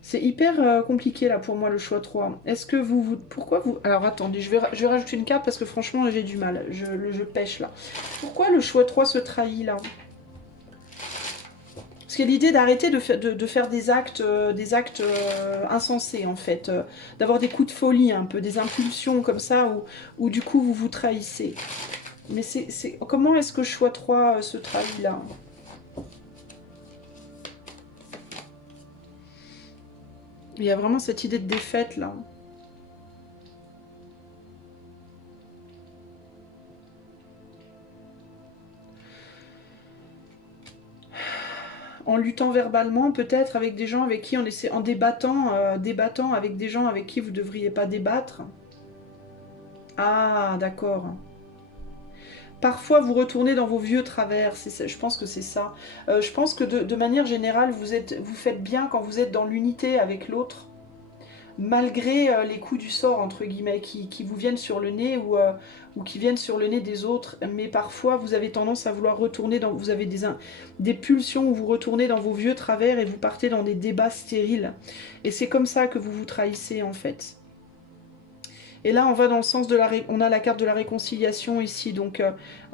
C'est hyper compliqué là pour moi le choix 3. Est-ce que pourquoi vous... Alors attendez, je vais rajouter une carte parce que franchement j'ai du mal. Je pêche là. Pourquoi le choix 3 se trahit là? Parce qu'il y a l'idée d'arrêter de faire des actes insensés en fait. D'avoir des coups de folie un peu, des impulsions comme ça où du coup vous vous trahissez. Mais comment est-ce que le choix 3 se trahit là? Il y a vraiment cette idée de défaite là. En luttant verbalement, peut-être avec des gens avec qui on essaie, en débattant avec des gens avec qui vous ne devriez pas débattre. Ah, d'accord. Parfois, vous retournez dans vos vieux travers. Je pense que c'est ça. Je pense que de manière générale, vous faites bien quand vous êtes dans l'unité avec l'autre, malgré les coups du sort, entre guillemets, qui vous viennent sur le nez ou qui viennent sur le nez des autres. Mais parfois, vous avez tendance à vouloir retourner dans... Vous avez des pulsions où vous retournez dans vos vieux travers et vous partez dans des débats stériles. Et c'est comme ça que vous vous trahissez, en fait. Et là, on va dans le sens de on a la carte de la réconciliation ici. Donc,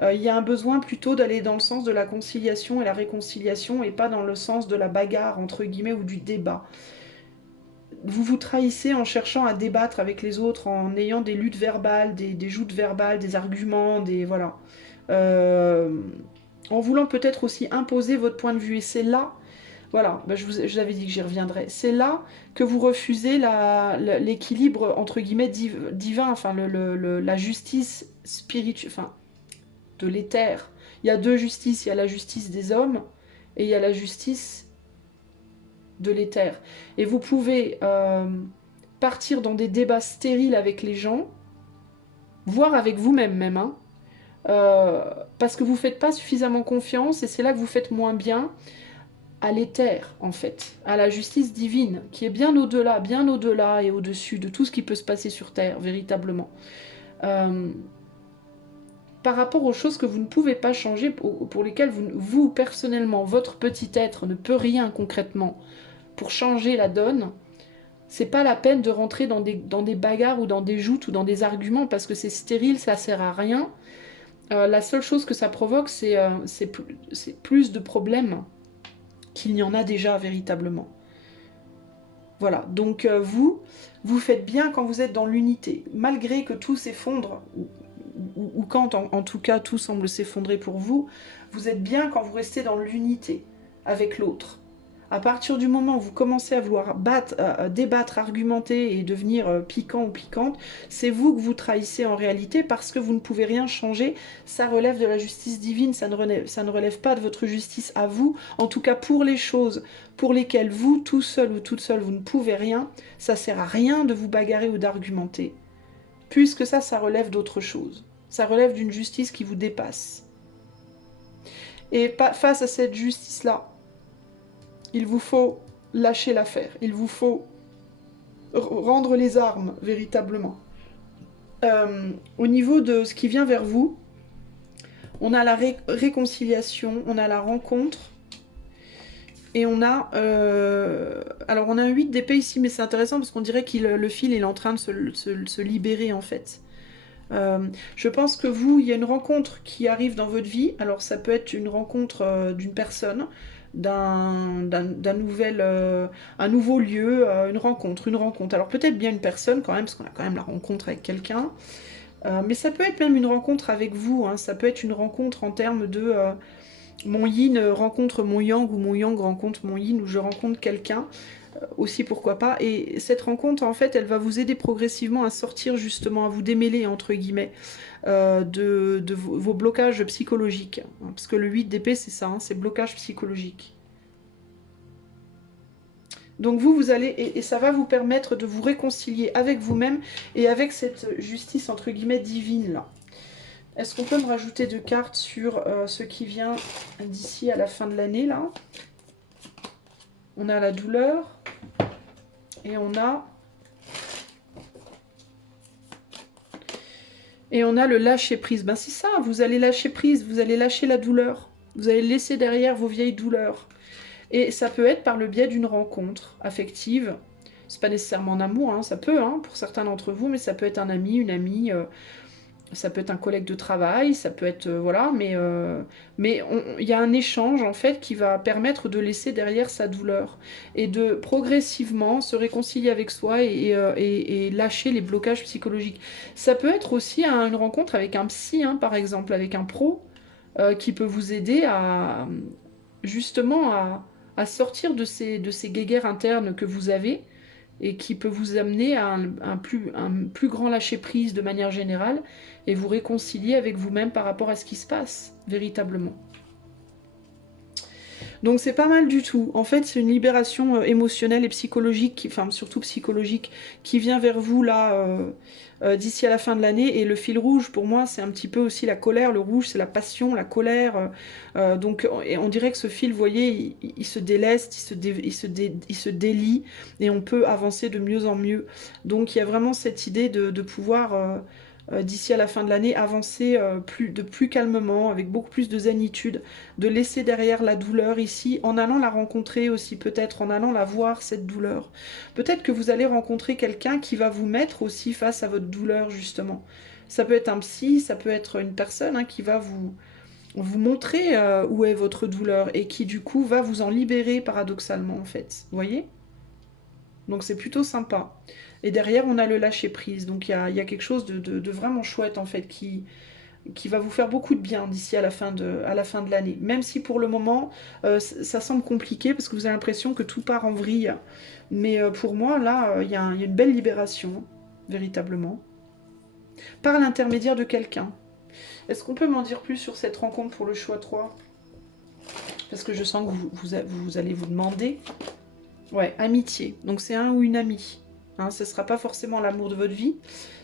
il y a un besoin plutôt d'aller dans le sens de la conciliation et la réconciliation et pas dans le sens de la bagarre, entre guillemets, ou du débat. Vous vous trahissez en cherchant à débattre avec les autres, en ayant des luttes verbales, des joutes verbales, des arguments, voilà. En voulant peut-être aussi imposer votre point de vue. Et c'est là, voilà, je vous avais dit que j'y reviendrai. C'est là que vous refusez l'équilibre entre guillemets divin, enfin la justice spirituelle, enfin de l'éther. Il y a deux justices, il y a la justice des hommes et il y a la justice de l'éther. Et vous pouvez partir dans des débats stériles avec les gens, voire avec vous-même même, hein, parce que vous ne faites pas suffisamment confiance et c'est là que vous faites moins bien à l'éther, en fait, à la justice divine, qui est bien au-delà et au-dessus de tout ce qui peut se passer sur Terre, véritablement. Par rapport aux choses que vous ne pouvez pas changer, pour lesquelles vous, personnellement, votre petit être ne peut rien concrètement pour changer la donne, c'est pas la peine de rentrer dans des bagarres ou dans des joutes ou dans des arguments parce que c'est stérile, ça sert à rien. La seule chose que ça provoque, c'est plus de problèmes qu'il n'y en a déjà véritablement. Voilà, donc vous faites bien quand vous êtes dans l'unité, malgré que tout s'effondre, ou quand en tout cas tout semble s'effondrer pour vous, vous êtes bien quand vous restez dans l'unité avec l'autre. À partir du moment où vous commencez à vouloir débattre, argumenter et devenir piquant ou piquante, c'est vous que vous trahissez en réalité parce que vous ne pouvez rien changer. Ça relève de la justice divine, ça ne relève pas de votre justice à vous. En tout cas, pour les choses pour lesquelles vous, tout seul ou toute seule, vous ne pouvez rien, ça sert à rien de vous bagarrer ou d'argumenter. Puisque ça relève d'autre chose. Ça relève d'une justice qui vous dépasse. Et face à cette justice-là, il vous faut lâcher l'affaire. Il vous faut rendre les armes, véritablement. Au niveau de ce qui vient vers vous, on a la réconciliation, on a la rencontre, et on a... alors on a un 8 d'épée ici, mais c'est intéressant parce qu'on dirait que le fil est en train de se libérer en fait. Je pense que vous, il y a une rencontre qui arrive dans votre vie. Alors ça peut être une rencontre d'une personne, un nouveau lieu, une rencontre. Alors peut-être bien une personne quand même, parce qu'on a quand même la rencontre avec quelqu'un. Mais ça peut être même une rencontre avec vous, hein. Ça peut être une rencontre en termes de mon yin rencontre mon yang, ou mon yang rencontre mon yin, ou je rencontre quelqu'un, aussi pourquoi pas. Et cette rencontre, en fait, elle va vous aider progressivement à sortir justement, à vous démêler, entre guillemets, de vos blocages psychologiques. Parce que le 8 d'épée, c'est ça, hein, c'est blocage psychologique. Donc vous allez, et ça va vous permettre de vous réconcilier avec vous-même et avec cette justice, entre guillemets, divine, là. Est-ce qu'on peut me rajouter 2 cartes sur ce qui vient d'ici à la fin de l'année, là? On a la douleur et on a le lâcher prise. Ben c'est ça, vous allez lâcher prise, vous allez lâcher la douleur. Vous allez laisser derrière vos vieilles douleurs. Et ça peut être par le biais d'une rencontre affective. C'est pas nécessairement en amour, hein, ça peut, hein, pour certains d'entre vous, mais ça peut être un ami, une amie, ça peut être un collègue de travail, ça peut être... voilà, mais il y a un échange, en fait, qui va permettre de laisser derrière sa douleur. Et de progressivement se réconcilier avec soi et lâcher les blocages psychologiques. Ça peut être aussi une rencontre avec un psy, hein, par exemple, avec un pro, qui peut vous aider à... justement à sortir de ces guéguerres internes que vous avez, et qui peut vous amener à un plus grand lâcher-prise de manière générale, et vous réconcilier avec vous-même par rapport à ce qui se passe, véritablement. Donc c'est pas mal du tout. En fait, c'est une libération émotionnelle et psychologique, enfin surtout psychologique, qui vient vers vous là d'ici à la fin de l'année. Et le fil rouge, pour moi, c'est un petit peu aussi la colère. Le rouge, c'est la passion, la colère. Donc on dirait que ce fil, vous voyez, il se déleste, il se délie, et on peut avancer de mieux en mieux. Donc il y a vraiment cette idée de pouvoir... d'ici à la fin de l'année, avancer plus calmement, avec beaucoup plus de zénitude, de laisser derrière la douleur ici, en allant la rencontrer aussi, peut-être en allant la voir, cette douleur. Peut-être que vous allez rencontrer quelqu'un qui va vous mettre aussi face à votre douleur, justement. Ça peut être un psy, ça peut être une personne, hein, qui va vous montrer où est votre douleur, et qui du coup va vous en libérer paradoxalement, en fait. Vous voyez ? Donc c'est plutôt sympa. Et derrière, on a le lâcher-prise. Donc il y a quelque chose de vraiment chouette, en fait, qui va vous faire beaucoup de bien d'ici à la fin de l'année. Même si pour le moment, ça semble compliqué, parce que vous avez l'impression que tout part en vrille. Mais pour moi, là, il y a une belle libération, véritablement. Par l'intermédiaire de quelqu'un. Est-ce qu'on peut m'en dire plus sur cette rencontre pour le choix 3? Parce que je sens que vous allez vous demander... Ouais, amitié. Donc c'est un ou une amie. Hein, ce ne sera pas forcément l'amour de votre vie,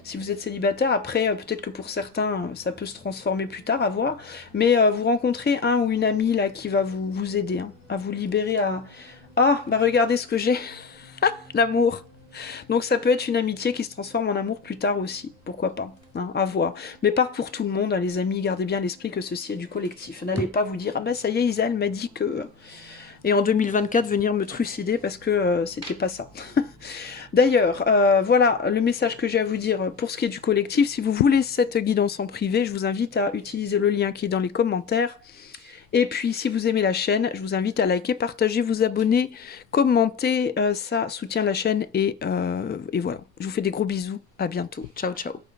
si vous êtes célibataire. Après, peut-être que pour certains, ça peut se transformer plus tard, à voir. Mais vous rencontrez un ou une amie là qui va vous aider, hein, à vous libérer, à... Ah, bah regardez ce que j'ai. L'amour. Donc ça peut être une amitié qui se transforme en amour plus tard aussi. Pourquoi pas, hein, à voir. Mais pas pour tout le monde, hein, les amis. Gardez bien à l'esprit que ceci est du collectif. N'allez pas vous dire, ah bah ça y est, Isaël m'a dit que... Et en 2024, venir me trucider parce que c'était pas ça. D'ailleurs, voilà le message que j'ai à vous dire pour ce qui est du collectif. Si vous voulez cette guidance en privé, je vous invite à utiliser le lien qui est dans les commentaires. Et puis, si vous aimez la chaîne, je vous invite à liker, partager, vous abonner, commenter. Ça soutient la chaîne. Et voilà, je vous fais des gros bisous. À bientôt. Ciao, ciao.